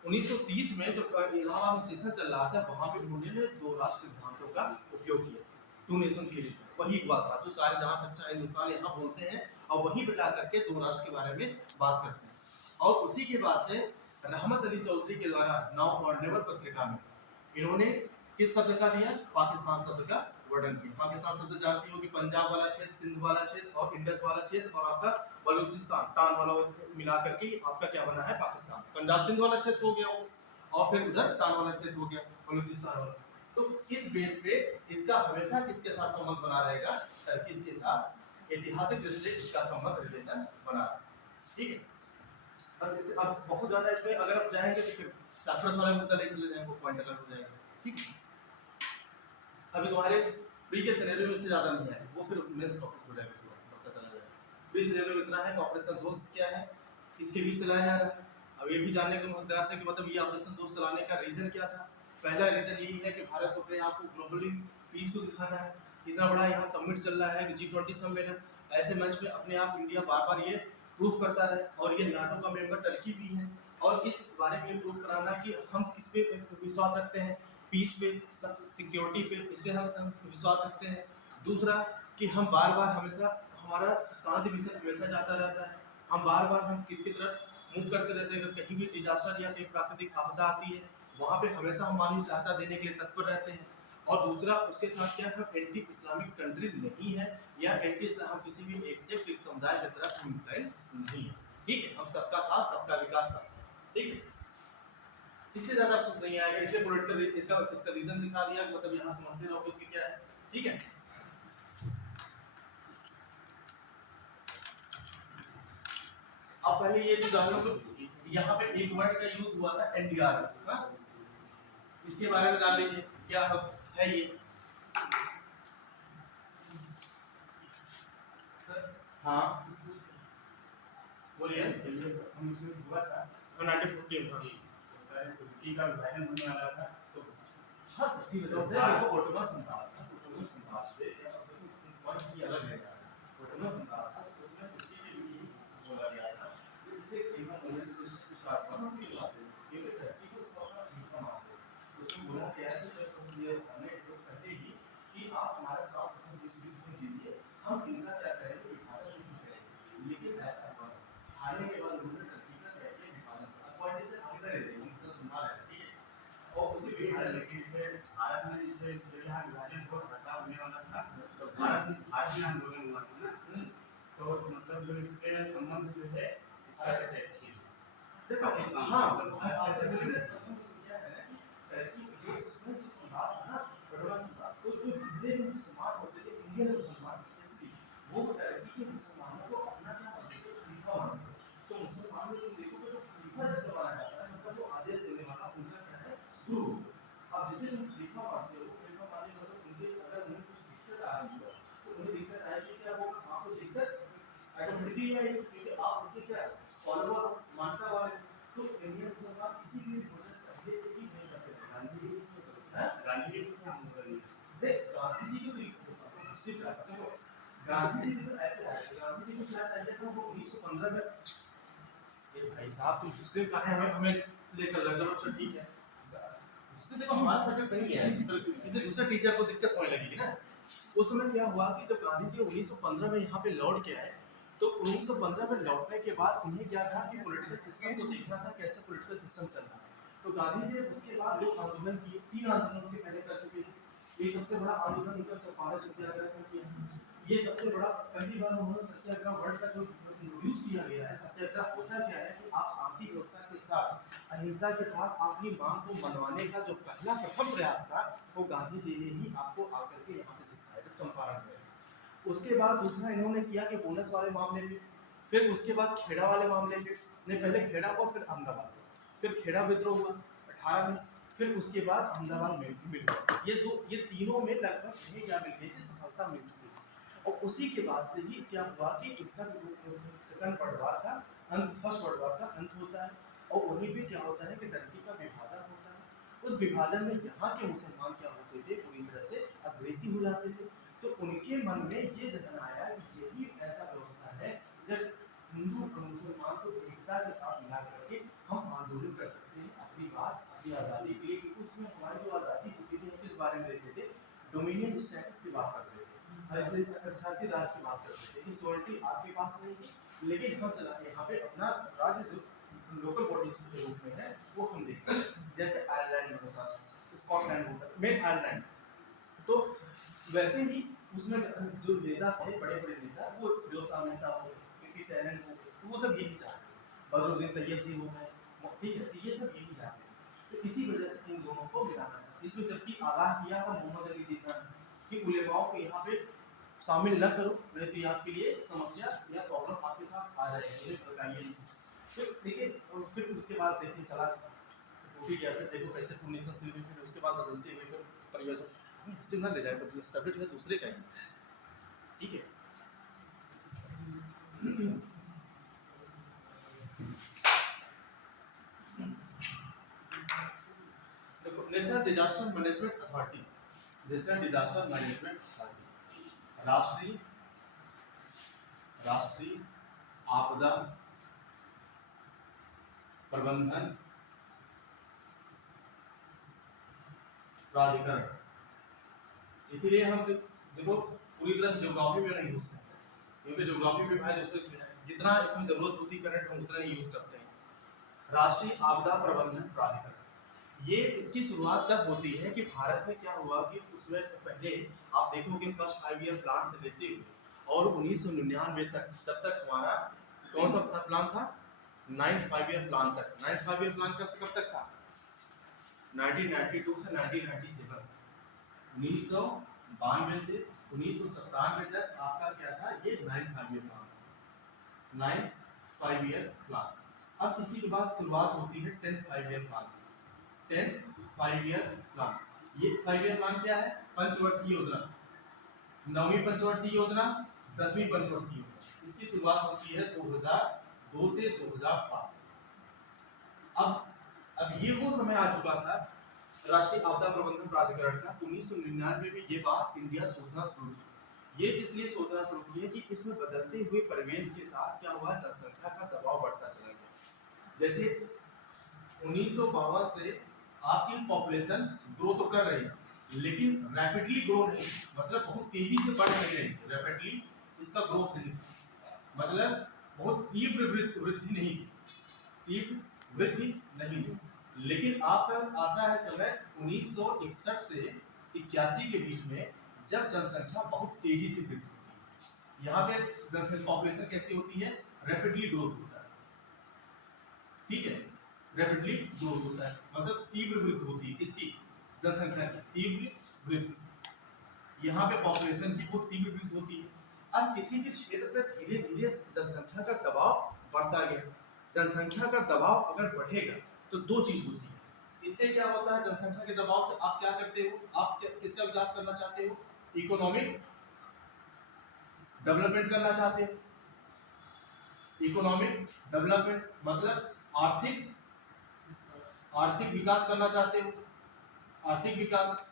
1930 में जब इलाहाबाद में सेशन चल रहा था, वहां पे उन्होंने दो राष्ट्र सिद्धांतों का उपयोग किया, टू नेशन थ्योरी। वही इकबाल साहब जो सारे जहां से अच्छा हिंदुस्तान यहाँ बोलते हैं, और वहीं पे जा करके दो राष्ट्र के बारे में बात करते हैं। और उसी के बाद से रहमत अली चौधरी के द्वारा नाउ और नेवर पत्रिका में इन्होंने किस शब्द का दिया, पाकिस्तान शब्द का वर्णन किया। पाकिस्तान शब्द जानती हो कि पंजाब वाला क्षेत्र, सिंध वाला क्षेत्र और इंडस वाला क्षेत्र और आपका बलूचिस्तान तान वाला मिला करके आपका क्या बना है पाकिस्तान। पंजाब सिंध वाला क्षेत्र हो गया वो, और फिर उधर तान वाला क्षेत्र हो गया बलूचिस्तान वाला। तो इस बेस पे इसका हमेशा किसके साथ संबंध बना रहेगा, टर्की के साथ ऐतिहासिक दृष्टि से इसका संबंध रिलेशन बना है। ठीक है, बस इससे अब बहुत ज्यादा इसमें अगर आप जाएंगे तो फिर साइप्रस वाला मुद्दा लेके चले जाएंगे, वो पॉइंट अलग हो जाएगा। ठीक है, अभी तुम्हारे प्री के सिनेरियो में इससे ज्यादा नहीं है, वो फिर मेंस टॉपिक हो जाएगा, पता चला जाएगा। प्री सिनेरियो में इतना है कि ऑपरेशन दोस्त क्या है, इसके बीच चलाया जा रहा है। अब ये भी जानने के हकदार थे कि मतलब ये ऑपरेशन दोस्त चलाने का रीजन क्या था। पहला रीजन यही है कि भारत को अपने आप को ग्लोबली पीस को दिखाना है। इतना बड़ा यहाँ समिट चल रहा है कि G20 सम्मेलन, ऐसे मंच पे अपने आप इंडिया बार बार ये प्रूफ करता रहे, और ये नाटो का मेंबर टर्की भी है, और इस बारे में प्रूफ कराना कि हम किस पे विश्वास रखते हैं, पीस पे, सिक्योरिटी पे, इसलिए हम विश्वास रखते हैं। दूसरा कि हम बार बार हमेशा हमारा शांति मिशन हमेशा जाता रहता है, हम बार बार हम किसकी तरफ मूव करते रहते हैं। अगर कहीं भी डिजास्टर या कहीं प्राकृतिक आपदा आती है, वहाँ पे हमेशा हम माली सहायता देने के लिए तत्पर रहते हैं। और दूसरा उसके साथ क्या, हम एंटी इस्लामिक कंट्री नहीं है, या एंटी इस्लाम, हम किसी भी एक सेक्ट एक समुदाय की तरफ इंक्लाइन नहीं है। ठीक है, हम सबका साथ सबका विकास चाहते हैं। ठीक है, इससे ज्यादा कुछ नहीं आएगा। इसलिए पॉलिटिकल इसका रीजन दिखा दिया, मतलब यहाँ समझते रहो इसकी क्या है। ठीक है, अब पहले ये जो जान लो कि यहाँ पे एक वर्ड का यूज हुआ था एनडीआर, हाँ, इसके बारे में जान लीजिए क्या है ये। हाँ बोलिए। हम उसमें हुआ था 1914, हाँ तुर्की का विभाजन होने वाला था, तो हाँ उसी वजह से देखो ऑटोमन संतान था, ऑटोमन संतान से पॉइंट ही अलग है। ऑटोमन संतान था, उसमें तुर्की के लिए बोला गया था इसे कीमत होने से स्टार्ट करना है, ये टर्की को सबका हिस्सा मानते हैं। उसमें बोला गया है कि जब ये हमें लोग कहते ही कि आप हमारे साथ विश्व युद्ध में जीतिए, हम इनका क्या करेंगे, विभाजन नहीं करेंगे। लेकिन ऐसा हुआ, हारने के बाद उन्होंने टर्की का क्या किया, विभाजन। अकॉर्डिंग से आगे रहे थे, उनको सुना रहे थे, ठीक है। और उसी विभाजन लेकिन से भारत में जैसे यहाँ विभाजन बहुत घटा होने वाला था, तो भारत में आंदोलन हुआ था ना, तो मतलब जो इसके संबंध जो है इस तरह से अच्छी है। देखो हाँ आपसे बोलिए क्या है कि टर्की जो उसमें जो समाज था ना, बड़ा समाज, तो जो जितने भी मुसलमान होते थे, इंडियन मुसलमान स्पेशली, वो टर्की के मुसलमानों को अपना क्या मानते थे, खलीफा मानते थे। तो मुसलमान में तुम देखोगे तो खलीफा जैसे माना जाता है, मतलब वो आदेश देने वाला, उनका क्या है, गुरु। अब जैसे तुम खलीफा मानते हो, खलीफा मानने का मतलब उनके अगर उन्हें कुछ दिक्कत आ रही हो, तो उन्हें दिक्कत आएगी, क्या वो आपको दिक्कत ऑटोमेटिकली आएगी, क्योंकि आप उनके क्या फॉलोअर मानता वाले। तो इंडियन मुसलमान इसीलिए भोजन पहले से ही नहीं करते थे। गांधी जी गांधी जी को देख गांधी जी को हिस्ट्री का देखो, गांधी जी तो ऐसे आए, गांधी जी को क्या चाहिए था, वो 1915 में, ये भाई साहब तुम हिस्ट्री कहाँ है, हमें ले चल रहे, चलो अच्छा ठीक है। हिस्ट्री देखो हमारा सब्जेक्ट नहीं है, किसी दूसरे टीचर को दिक्कत होने लगेगी ना। उस समय क्या हुआ कि जब गांधी जी 1915 में यहाँ पे लौट के आए, तो 1915 में लौटने के बाद उन्हें क्या था कि पॉलिटिकल सिस्टम को देखना था, कैसे पॉलिटिकल सिस्टम चल रहा है। तो गांधी जी उसके बाद जो आंदोलन किए, 3 आंदोलन उसके पहले कर चुके हैं। ये सबसे बड़ा आंदोलन उनका चंपारण सत्याग्रह का किया, ये सबसे बड़ा, पहली बार उन्होंने सत्याग्रह वर्ड का जो इंट्रोड्यूस किया गया है। सत्याग्रह होता क्या है कि आप शांति व्यवस्था के साथ, अहिंसा के साथ अपनी मांग को मनवाने का जो पहला प्रथम प्रयास था, वो गांधी जी ने ही आपको आकर के यहाँ पे सिखाया था, चंपारण में। उसके बाद दूसरा इन्होंने किया कि बोनस वाले मामले पे, फिर उसके बाद खेड़ा वाले मामले पे, नहीं पहले खेड़ा हुआ फिर अहमदाबाद हुआ, फिर खेड़ा विद्रोह हुआ 18 में, फिर उसके बाद अहमदाबाद में मिल गया। ये तीनों में लगभग इन्हें क्या मिल गई थी, सफलता मिल चुकी थी। और उसी के बाद से ही क्या हुआ कि इसका सेकंड वर्ल्ड वॉर का अंत, फर्स्ट वर्ल्ड वॉर का अंत होता है। और वहीं पे क्या होता है कि टर्की का विभाजन होता है। उस विभाजन में यहाँ के मुसलमान क्या होते थे, पूरी तरह से अग्रेसिव हो जाते थे। तो उनके मन में ये जहन आया कि यही ऐसा व्यवस्था है जब हिंदू और मुसलमान को एकता के साथ मिला करके हम आंदोलन कर सकते हैं अपनी बात, अपनी आज़ादी के लिए। क्योंकि उसमें हमारी जो आज़ादी होती थी, हम किस बारे में देखते थे, डोमिनियन स्टेटस की बात करते थे, शासी राज की बात करते थे कि सोवर्निटी आपके पास नहीं है, लेकिन हम चला यहाँ पे अपना राज्य लोकल बॉडीज के रूप में है वो हम देखेंगे। जैसे आयरलैंड में होता था, स्कॉटलैंड होता था, मेन आयरलैंड। तो वैसे ही उसमें जो नेता थे, बड़े बड़े नेता, वो जोसा मेहता हो गए, पीपी टैलेंट हो गए, तो वो सब यही चाहते हैं। बदरुद्दीन तैयब जी हो गए, ठीक है, तो ये सब यही चाहते हैं। तो इसी वजह से इन दोनों को मिलाना था। इसमें जबकि आगाह किया था मोहम्मद अली जिन्ना ने कि उलेमाओं को यहाँ पे शामिल न करो, नहीं तो ये आपके लिए समस्या या प्रॉब्लम आपके साथ आ जाएगी, मुझे बताइए नहीं। फिर देखिए, और फिर उसके बाद देखिए चला टूटी गया, फिर देखो कैसे पुनिशन थी, फिर उसके बाद बदलते हुए फिर परिवर्तन हिस्ट्री ना ले जाए, पर सब्जेक्ट है दूसरे का ही, ठीक है। देखो, national disaster management authority, national disaster management authority राष्ट्रीय आपदा प्रबंधन प्राधिकरण। इसीलिए हम देखो पूरी तरह से ज्योग्राफी में नहीं घुसते हैं, क्योंकि ज्योग्राफी में भाई दूसरे जितना इसमें जरूरत होती है करंट हम उतना ही यूज करते हैं। राष्ट्रीय आपदा प्रबंधन प्राधिकरण, ये इसकी शुरुआत तब होती है कि भारत में क्या हुआ कि उसमें पहले आप देखोगे फर्स्ट 5 ईयर प्लान से लेते हुए और 1999 तक, जब तक हमारा कौन सा प्लान था, 9th 5 ईयर प्लान तक। 9th 5 ईयर प्लान कब से कब तक था, 1992 से 1997, 1992 से 1997 तक आपका क्या था, ये 9th 5 year plan, 9th 5 year plan. अब इसी के बाद शुरुआत होती है 10th 5 year plan, 10th 5 year plan. ये 5 ईयर प्लान क्या है, पंचवर्षीय योजना, 9वीं पंचवर्षीय योजना, 10वीं पंचवर्षीय योजना। इसकी शुरुआत होती है 2002 से 2007। अब ये वो समय आ चुका था राष्ट्रीय आपदा प्रबंधन प्राधिकरण का। 1999 में ये बात इंडिया सोचना शुरू की। ये इसलिए सोचना शुरू की है कि इसमें बदलते हुए परिवेश के साथ क्या हुआ, जनसंख्या का दबाव बढ़ता चला गया। जैसे 1952 से आपकी पॉपुलेशन ग्रो तो कर रही है, लेकिन रैपिडली ग्रो नहीं, मतलब बहुत तेजी से बढ़ नहीं रही, रैपिडली इसका ग्रोथ नहीं, मतलब बहुत तीव्र वृद्धि नहीं, तीव्र वृद्धि नहीं। लेकिन आपका आता है समय 1961 से 81 के बीच में, जब जनसंख्या बहुत तेजी से वृद्धि होती है। यहाँ पे जनसंख्या पॉपुलेशन कैसी होती है, रैपिडली ग्रोथ होता है, ठीक है, रैपिडली ग्रोथ होता है, मतलब तीव्र वृद्धि होती है, किसकी, जनसंख्या की तीव्र वृद्धि। यहाँ पे पॉपुलेशन की बहुत तीव्र वृद्धि होती है। अब किसी भी क्षेत्र पर धीरे धीरे जनसंख्या का दबाव बढ़ता गया। जनसंख्या का दबाव अगर बढ़ेगा तो दो चीज होती है। इससे क्या होता है, जनसंख्या के दबाव से आप क्या करते हो, आप किसका विकास करना चाहते हो, इकोनॉमिक डेवलपमेंट करना चाहते हो। इकोनॉमिक डेवलपमेंट मतलब आर्थिक विकास करना चाहते हो। आर्थिक विकास,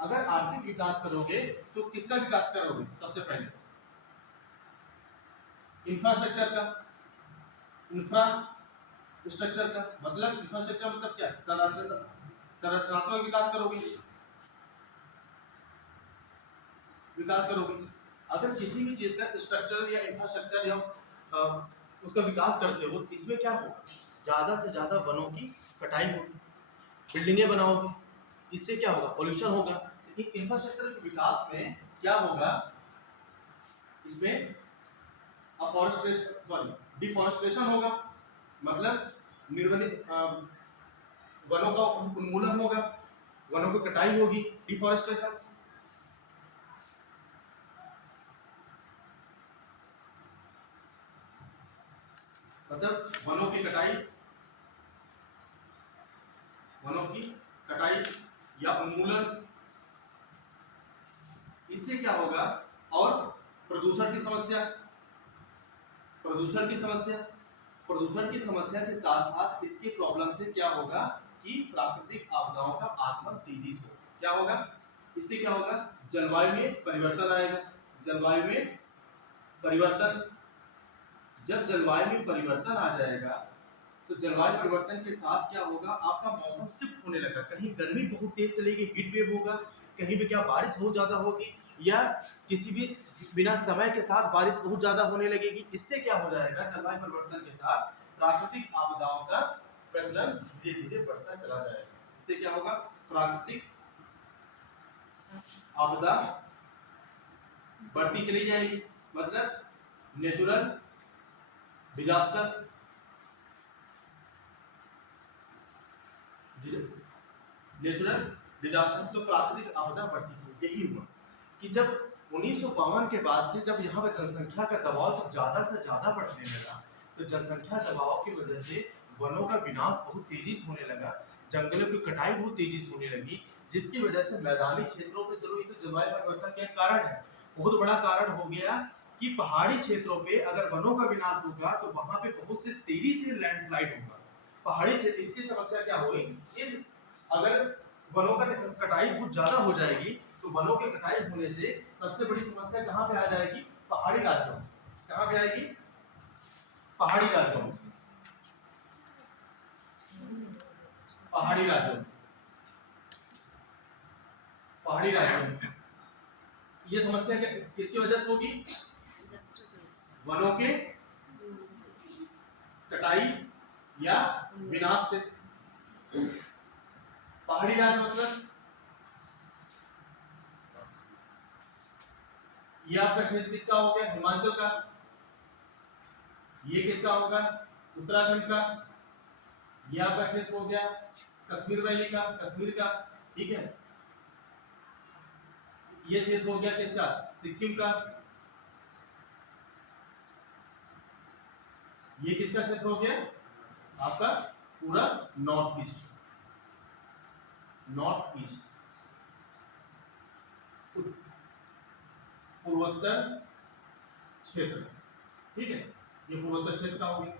अगर आर्थिक विकास करोगे तो किसका विकास करोगे, सबसे पहले इंफ्रास्ट्रक्चर का। इंफ्रास्ट्रक्चर का मतलब, इंफ्रास्ट्रक्चर मतलब क्या, संरचनात्मक विकास करोगे, अगर किसी भी चीज का स्ट्रक्चर या इंफ्रास्ट्रक्चर या उसका विकास करते हो, इसमें क्या होगा, ज्यादा से ज्यादा वनों की कटाई होगी, बिल्डिंगें बनाओगे, इससे क्या होगा, पोल्यूशन होगा। इंफ्रास्ट्रक्चर के विकास में क्या होगा, इसमें डिफॉरेस्टेशन होगा, मतलब वनों का उन्मूलन होगा, वनों की कटाई होगी, डिफॉरेस्टेशन। मतलब वनों की कटाई या उन्मूलन, इससे क्या होगा, और प्रदूषण की समस्या के साथ साथ इसके प्रॉब्लम से क्या होगा कि प्राकृतिक आपदाओं का आगमन तेजी से क्या होगा, इससे क्या होगा, जलवायु में परिवर्तन आएगा। जलवायु में परिवर्तन, जब जलवायु में परिवर्तन आ जाएगा तो जलवायु परिवर्तन के साथ क्या होगा, आपका मौसम शिफ्ट होने लगा, कहीं गर्मी बहुत तेज चलेगी, हीट वेव होगा, कहीं पे क्या बारिश बहुत ज्यादा होगी, या किसी भी बिना समय के साथ बारिश बहुत ज्यादा होने लगेगी। इससे क्या हो जाएगा, जलवायु परिवर्तन के साथ प्राकृतिक आपदाओं का प्रचलन धीरे धीरे बढ़ता चला जाएगा। इससे क्या होगा, प्राकृतिक आपदा बढ़ती चली जाएगी, मतलब नेचुरल डिजास्टर, नेचुरल डिजास्टर तो प्राकृतिक आपदा बढ़ती चली। यही हुआ कि जब 1952 के बाद से जब यहाँ पर जनसंख्या का दबाव तो ज़्यादा से ज़्यादा बढ़ने लगा, तो जनसंख्या दबाव की वजह से वनों का विनाश बहुत तेजी से होने लगा, जंगलों की कटाई बहुत तेजी से होने लगी, जिसकी वजह से मैदानी क्षेत्रों पे, चलो ये तो जलवायु परिवर्तन का एक कारण है, बहुत बड़ा कारण हो गया कि पहाड़ी क्षेत्रों पे अगर वनों का विनाश होगा तो वहां पे बहुत से तेजी से लैंडस्लाइड होगा। पहाड़ी क्षेत्र, इसकी समस्या क्या होगी, इस अगर वनों का कटाई बहुत ज्यादा हो जाएगी तो वनों के कटाई होने से सबसे बड़ी समस्या कहाँ पे आ जाएगी, पहाड़ी राज्यों में। कहाँ पे आएगी, पहाड़ी राज्यों में, पहाड़ी राज्यों में, पहाड़ी राज्यों में। ये समस्या किसकी वजह से होगी, वनों के कटाई या विनाश से। पहाड़ी राज्य मतलब ये आपका क्षेत्र किसका हो गया, हिमाचल का, ये किसका होगा, उत्तराखंड का, ये आपका क्षेत्र हो गया कश्मीर वैली का, कश्मीर का, ठीक है। ये क्षेत्र हो गया किसका, सिक्किम का, ये किसका क्षेत्र हो गया, आपका पूरा नॉर्थ ईस्ट, नॉर्थ ईस्ट, पूर्वोत्तर क्षेत्र, ठीक है, ये पूर्वोत्तर क्षेत्र का हो गया।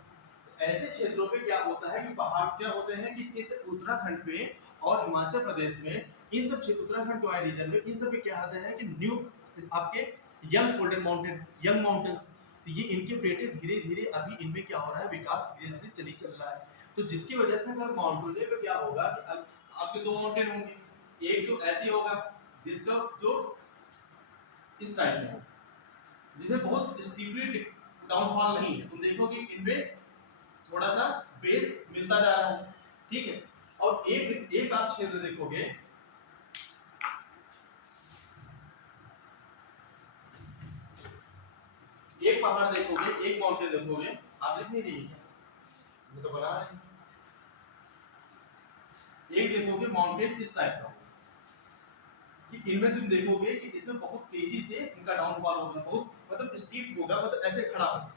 ऐसे क्षेत्रों पे क्या होता है कि पहाड़ क्या होते हैं कि इस उत्तराखंड पे और हिमाचल प्रदेश में, इन सब क्षेत्र, उत्तराखंड के रीजन में इन सब पे क्या होता है कि न्यू आपके young folded mountain, young mountains, तो ये इनके बेटे धीरे धीरे अभी इनमें क्या हो रहा है, विकास धीरे धीरे चल रहा है। तो जिसकी वजह से अगर माउंटेन पे क्या होगा कि अब आपके दो माउंटेन होंगे, एक तो ऐसी होगा जिसका जो इस टाइप में हो, जिसमें बहुत स्टीपली डाउनफॉल नहीं है, तुम देखोगे इनमें थोड़ा सा बेस मिलता जा रहा है, ठीक है। और एक आप क्षेत्र देखोगे, एक पहाड़ देखोगे, एक माउंटेन देखोगे, आप लिख नहीं रही है, मैं तो बना रही हूं। एक देखोगे माउंटेन इस टाइप का कि इनमें तुम देखोगे कि इसमें बहुत तेजी से इनका डाउनफॉल होगा, बहुत मतलब स्टीप होगा, मतलब ऐसे खड़ा होगा,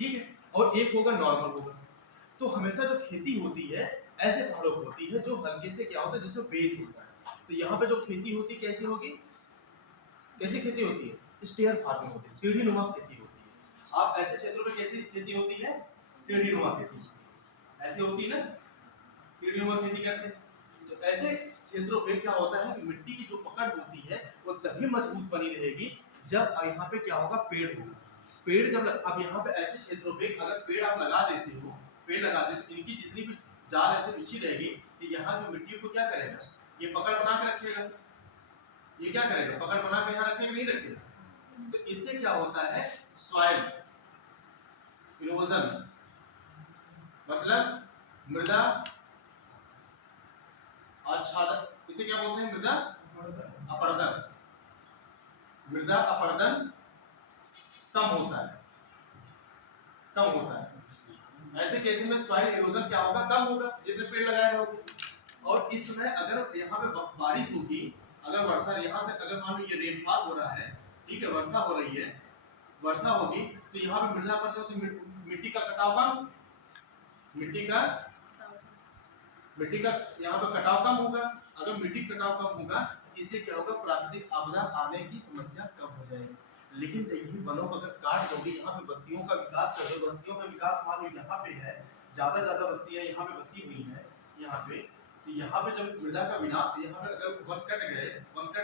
ठीक है। और एक होगा नॉर्मल होगा। तो हमेशा जो खेती होती है ऐसे पहाड़ों पर होती है जो हल्के से क्या होता है, जिसमें बेस होता है। तो यहाँ पे जो खेती होती है कैसी होगी, कैसी खेती होती है, स्टेयर फार्मिंग होती है, सीढ़ी नुमा खेती होती है। आप ऐसे क्षेत्रों में कैसी खेती होती है, सीढ़ी नुमा खेती, ऐसे होती है ना, सीढ़ी नुमा खेती करते हैं। तो ऐसे क्षेत्रों पे क्या होता है कि मिट्टी की जो पकड़ होती है वो तभी मजबूत बनी रहेगी जब यहाँ पे क्या होगा, पेड़ होगा। पेड़ जब अब यहाँ पे ऐसे क्षेत्रों पे अगर पेड़ आप लगा देते हो, पेड़ लगाते तो इनकी जितनी भी जाल ऐसे बिछी रहेगी तो यहाँ की मिट्टी को क्या करेगा, ये पकड़ बना के रखेगा, ये क्या करेगा, पकड़ बना के यहाँ रखेगा, नहीं रखेगा। तो इससे क्या होता है, सॉइल इरोजन, मतलब मृदा आच्छादन, इसे क्या बोलते हैं, मृदा अपरदन, मृदा अपरदन कम होता है, कम होता है। ऐसे केस में सॉइल इरोजन क्या होगा, कम होगा जितने पेड़ लगाए रहोगे। और इस समय अगर यहाँ पे बारिश होगी, अगर वर्षा यहाँ से अगर मान लो ये रेनफॉल हो रहा है, ठीक है, वर्षा हो रही है, वर्षा होगी तो यहाँ पे मृदा पर तो मिट्टी का कटाव कम, मिट्टी का यहाँ पे कटाव कम होगा। अगर मिट्टी कटाव कम होगा इससे क्या होगा, प्राकृतिक आपदा आने की समस्या कम हो जाएगी। लेकिन देखिए वनों को अगर काट दोगे, यहाँ पे बस्तियों का विकास कर दो, बस्तियों का विकास मान लो यहाँ पे है, ज्यादा बस्तियां यहाँ पे बसी हुई है, यहाँ पे तो यहाँ पे जब मृदा का विनाश, यहाँ पे अगर वन कट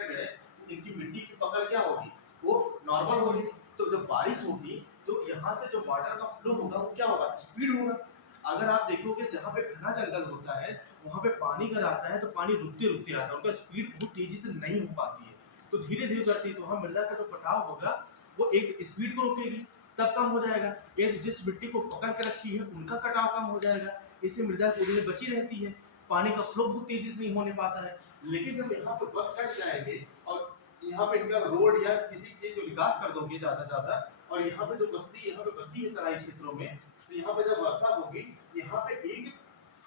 गए तो इनकी मिट्टी की पकड़ क्या होगी, वो नॉर्मल होगी। तो जब बारिश होगी तो यहाँ से जो वाटर का फ्लो होगा वो क्या होगा, स्पीड होगा। अगर आप देखोगे जहाँ पे घना जंगल होता है वहाँ पे पानी अगर आता है तो पानी रुकते रुकते आता है, उनका स्पीड बहुत तेजी से नहीं हो पाती है, तो धीरे धीरे करती है। तो वहाँ मृदा का जो कटाव होगा वो एक स्पीड को रोकेगी, तब कम हो जाएगा। ये जिस मिट्टी को पकड़ के रखी है उनका कटाव कम हो जाएगा, इससे मृदा की उर्वरता बची रहती है, पानी का फ्लो बहुत तेजी से नहीं होने पाता है। लेकिन जब यहाँ पर वर्क कट जाएंगे और यहाँ पे इनका रोड या किसी चीज का विकास कर दोगे ज्यादा और यहाँ पे जो बस्ती यहाँ पे बसी है तराई क्षेत्रों में, तो यहाँ पे जब वर्षा होगी यहाँ पे एक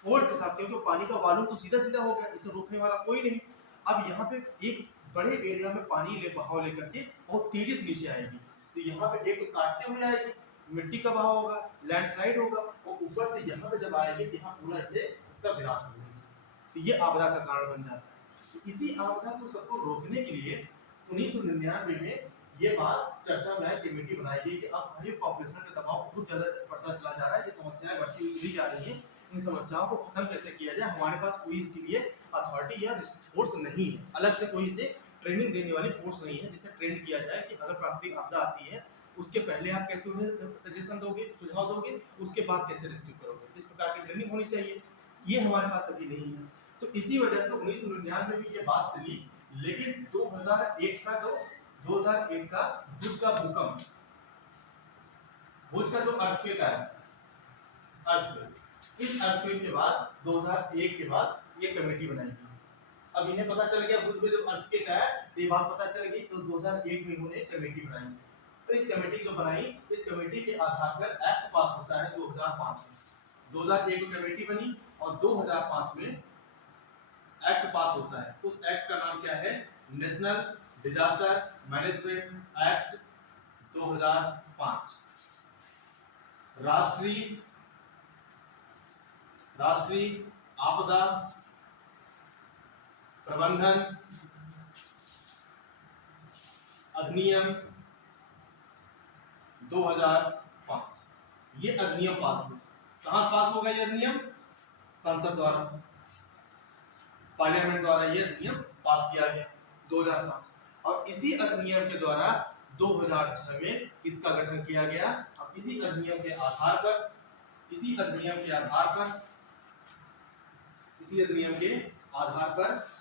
फोर्स के साथ, क्योंकि पानी का वॉल्यूम तो सीधा सीधा हो गया, इसे रोकने वाला कोई नहीं। अब यहाँ पे एक बड़े एरिया में पानी बहाव लेकर के बहुत तेजी से नीचे आएगी, तो यहाँ पे एक तो काटते हुए आएगी, मिट्टी का बहाव होगा, लैंडस्लाइड होगा, और ऊपर से यहाँ पे जब आएगी यहाँ पूरा ऐसे इसका विनाश हो जाएगा, तो ये आपदा का कारण बन जाता है। तो इसी आपदा को सबको रोकने के लिए 1999 में ये बात चर्चा में कमेटी बनाई गई कि अब भाई पॉपुलेशन का दबाव बहुत ज्यादा बढ़ता चला जा रहा है, ये समस्याएं बढ़ती हुई जा रही हैं, इन समस्याओं को खत्म कैसे किया जाए। हमारे पास कोई इसके लिए अथॉरिटी या फोर्स नहीं है, अलग से कोई इसे ट्रेनिंग देने वाली फोर्स नहीं है जिसे ट्रेन किया जाए कि अगर प्राकृतिक आपदा आती है उसके पहले आप कैसे उन्हें सजेशन दोगे, सुझाव दोगे, उसके बाद कैसे रेस्क्यू करोगे, इस प्रकार की ट्रेनिंग होनी चाहिए, ये हमारे पास अभी नहीं है। तो इसी वजह से 1999 में भी ये बात चली, लेकिन 2001 का भुज का भूकंप, भुज का जो अर्थक्वेक आया, इस अर्थक्वेक के बाद 2001 के बाद ये कमेटी बनाई गई। अब इन्हें पता चल गया भुज में जो अर्थक्वेक आया, ये बात पता चल गई, तो 2001 में इन्होंने कमेटी बनाई। तो इस कमेटी जो बनाई, इस कमेटी के आधार पर एक्ट पास होता है 2005 में। 2001 में कमेटी बनी और 2005 में एक्ट पास होता है। उस एक्ट का नाम क्या है? National disaster management act 2005। राष्ट्रीय आपदा प्रबंधन अधिनियम 2005। ये अधिनियम पास हुआ। कहां पास होगा ये अधिनियम? संसद द्वारा, पार्लियामेंट द्वारा ये अधिनियम पास किया गया 2005। और इसी अधिनियम के द्वारा 2006 में किसका गठन किया गया? अब इसी अधिनियम के आधार पर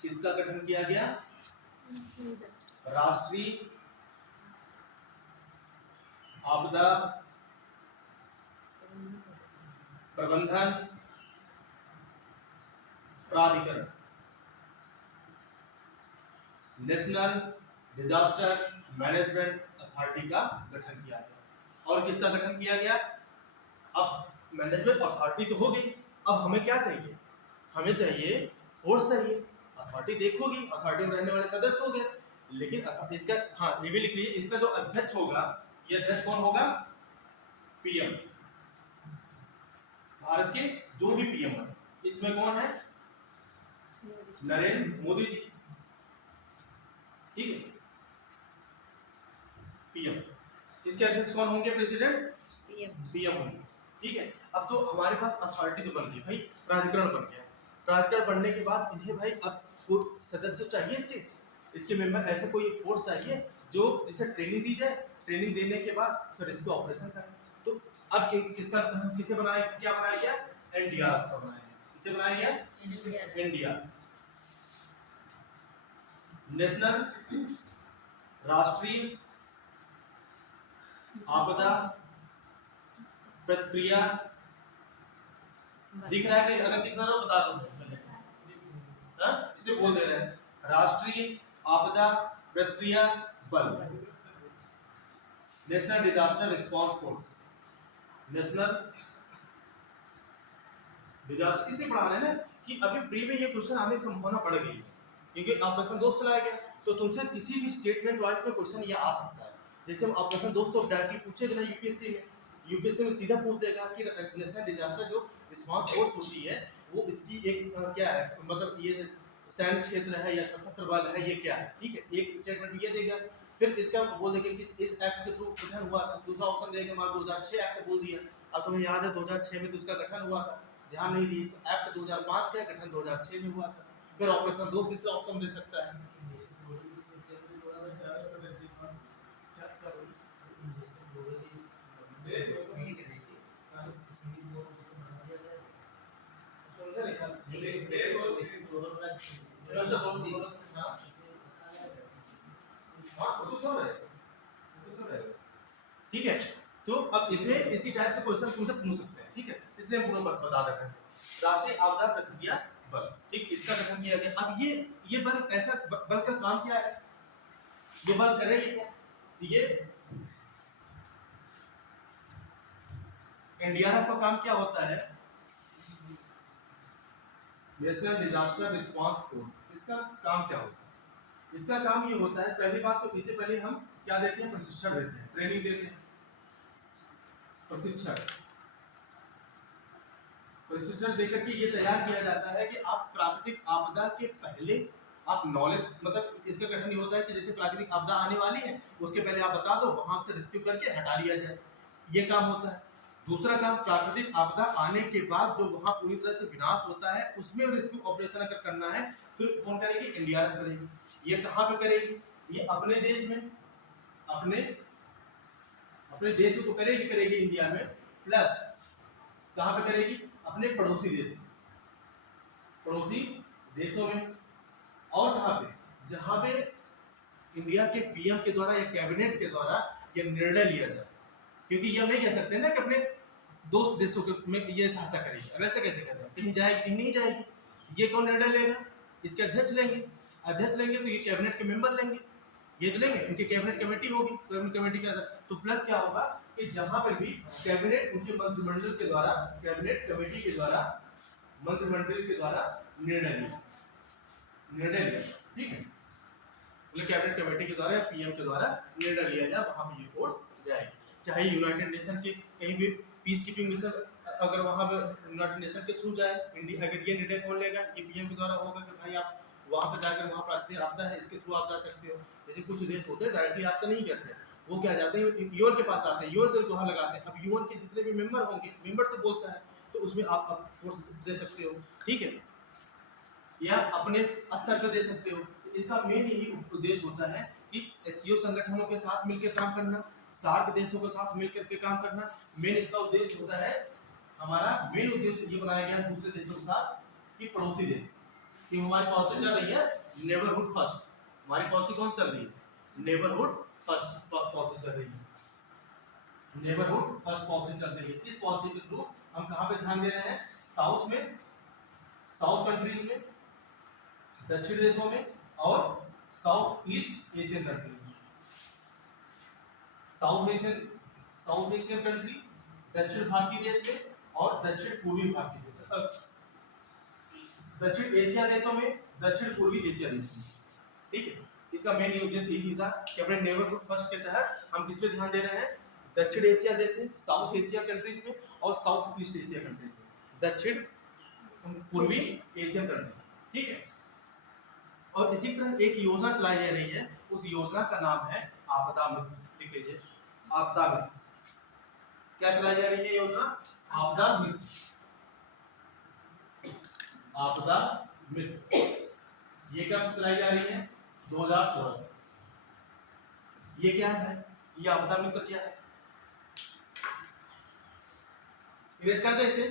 किसका गठन किया गया? राष्ट्रीय आपदा प्रबंधन प्राधिकरण, नेशनल डिजास्टर मैनेजमेंट अथॉरिटी का गठन किया गया। और किसका गठन किया गया? अब मैनेजमेंट अथॉरिटी तो हो गई, अब हमें क्या चाहिए? हमें चाहिए फोर्स चाहिए। अथॉरिटी देखोगी, अथॉरिटी में रहने वाले सदस्य हो गए, लेकिन इसका, हाँ ये भी लिख लीजिए, इसका जो अध्यक्ष होगा, ये अध्यक्ष कौन होगा? पीएम, भारत के जो भी पीएम है, इसमें कौन है? नरेंद्र मोदी जी, ठीक है, पीएम। इसके अध्यक्ष कौन होंगे? प्रेसिडेंट, पीएम होंगे, ठीक है। अब तो हमारे पास अथॉरिटी तो बन गई भाई, प्राधिकरण बन गया। प्राधिकरण बनने के बाद इन्हें भाई अब कोई सदस्य चाहिए, इसके मेंबर, ऐसे कोई फोर्स चाहिए जो जिसे ट्रेनिंग दी जाए, ट्रेनिंग देने के बाद फिर इसको ऑपरेशन करें। तो अब किसे बनाया, क्या बनाया गया? एनडीआरएफ का बनाया गया। किसे बनाया गया? एनडीआरएफ, नेशनल राष्ट्रीय आपदा प्रतिक्रिया। दिख रहा है कि अगर दिख रहा हो बता दो, इसे बोल दे रहे हैं राष्ट्रीय आपदा प्रतिक्रिया बल, national disaster response force, national disaster. इसलिए पढ़ा रहे हैं ना कि अभी प्री में ये क्वेश्चन आने की संभावना बढ़ गई है, क्योंकि ऑपरेशन दोस्त चलाया गया, तो तुमसे किसी भी स्टेटमेंट वाइज में क्वेश्चन ये आ सकता है। जैसे हम ऑपरेशन दोस्त तो डायरेक्टली पूछेगा ना यूपीएससी में सीधा पूछ देगा कि नेशनल डिजास्टर जो रिस्पांस फोर्स होती है वो इसकी एक क्या है, मतलब ये सैन्य क्षेत्र है या सशस्त्र बल है, ये क्या है, ठीक है। एक स्टेटमेंट ये देगा, फिर इसका बोल देगा कि इस एक्ट के थ्रू गठन हुआ था। दूसरा ऑप्शन देगा, मान 2006 एक्ट बोल दिया। अब तुम्हें याद है 2006 में तो उसका गठन हुआ था, ध्यान नहीं दिए, तो एक्ट 2005 का गठन 2006 में हुआ था। फिर ऑपरेशन दोस्त तीसरा ऑप्शन दे सकता है। ठीक है, तो तो अब इसमें इसी टाइप से क्वेश्चन तुमसे पूछ सकते हैं, ठीक है, इसलिए हम पूरा बता देते हैं। राष्ट्रीय आपदा प्रतिक्रिया बल, ठीक, इसका गठन किया गया। अब ये बल ऐसा बल का काम क्या है, ये बल कर रहे हैं क्या, ये एनडीआरएफ का काम क्या होता है, नेशनल डिजास्टर रिस्पांस फोर्स, इसका काम क्या होता है, इसका काम ये होता है, पहली बात तो इससे पहले हम क्या देते हैं, प्रशिक्षण देते हैं, ट्रेनिंग देते हैं, प्रशिक्षण देकर के ये तैयार किया जाता है कि आप प्राकृतिक आपदा के पहले आप नॉलेज, मतलब इसका गठन ये होता है कि जैसे प्राकृतिक आपदा आने वाली है उसके पहले आप बता दो, वहां से रेस्क्यू करके हटा लिया जाए, ये काम होता है। दूसरा काम, प्राकृतिक आपदा आने के बाद जो वहां पूरी तरह से विनाश होता है उसमें रेस्क्यू ऑपरेशन अगर करना है फिर कौन करेगी, एनडीआरएफ करेगी। ये कहाँ पे करेगी, ये अपने देश में, अपने देश में तो करेगी इंडिया में, प्लस कहाँ पे करेगी, अपने पड़ोसी देश में, पड़ोसी देशों में, और कहाँ पे, जहाँ पे इंडिया के पीएम के द्वारा या कैबिनेट के द्वारा ये निर्णय लिया जाए, क्योंकि ये हम नहीं कह सकते ना कि अपने दोस्त देशों के में ये सहायता करेगी, अब ऐसे कैसे कहते हैं, कहीं जाएगी कहीं नहीं जाएगी, ये कौन निर्णय लेगा, इसके अध्यक्ष लेंगे, अध्यक्ष लेंगे तो ये कैबिनेट के मेंबर लेंगे, ये तो लेंगे, उनकी कैबिनेट कमेटी होगी, कैबिनेट कमेटी के अंदर तो प्लस क्या होगा कि जहां पर भी कैबिनेट उनके मंत्रिमंडल के द्वारा, कैबिनेट कमेटी के द्वारा, मंत्रिमंडल के द्वारा निर्णय लिया, ठीक है, उन्हें कैबिनेट कमेटी के द्वारा या पीएम के द्वारा निर्णय लिया जाए, वहां पे ये फोर्स जाएगी। चाहे यूनाइटेड नेशन के कहीं भी पीस कीपिंग मिशन अगर वहां पे यूनाइटेड नेशन के थ्रू जाए, इंडिया अगर ये निर्णय कौन लेगा, ये पीएम के द्वारा होगा कि भाई आप वहां पर जाकर, वहां प्राकृतिक आपदा है इसके थ्रू आप जा सकते हो। जैसे कुछ देश होते हैं डायरेक्टली आपसे नहीं करते, वो क्या जाते हैं यूएन के पास आते हैं, यूएन से गुहार लगाते हैं, अब यूएन के जितने भी मेंबर होंगे, मेंबर से बोलता है तो उसमें आप फोर्स दे सकते हो, ठीक है, या अपने स्तर पर दे सकते हो। इसका मेन यही उद्देश्य होता है कि एससीओ संगठनों के साथ मिलकर काम करना, सार्क देशों के साथ मिलकर के काम करना, मेन इसका उद्देश्य होता है। हमारा मेन उद्देश्य ये बनाया गया है दूसरे देशों के साथ कि पड़ोसी देश कि हमारी पॉलिसी चल रही है नेबरहुड फर्स्ट, हमारी पॉलिसी कौन चल रही है, नेबरहुड फर्स्ट पॉलिसी चल रही है, नेबरहुड फर्स्ट पॉलिसी चल रही है। इस पॉलिसी के थ्रू हम कहाँ पे ध्यान दे रहे हैं, साउथ में, साउथ कंट्रीज में, दक्षिण देशों में और साउथ ईस्ट एशियन कंट्री में, साउथ एशियन कंट्री, दक्षिण भारतीय देश में और दक्षिण पूर्वी भारतीय देश, दक्षिण एशिया देशों में, दक्षिण पूर्वी एशिया देशों में, ठीक है। इसका मेन उद्देश्य यही था कि अपने नेबरहुड फर्स्ट के तहत हम किस पे ध्यान दे रहे हैं, दक्षिण एशिया देश में, साउथ एशिया कंट्रीज में और साउथ ईस्ट एशिया कंट्रीज में, दक्षिण पूर्वी एशियन कंट्रीज, ठीक है। और इसी तरह एक योजना चलाई जा रही है, उस योजना का नाम है आपदा मित्र, लिख लीजिए, आपदा मित्र। क्या चलाई जा रही है योजना, आपदा मित्र, आपदा मित्र। ये कब से चलाई जा रही है, 2016 से। ये क्या है, ये आपदा मित्र क्या है, इरेज कर दे इसे,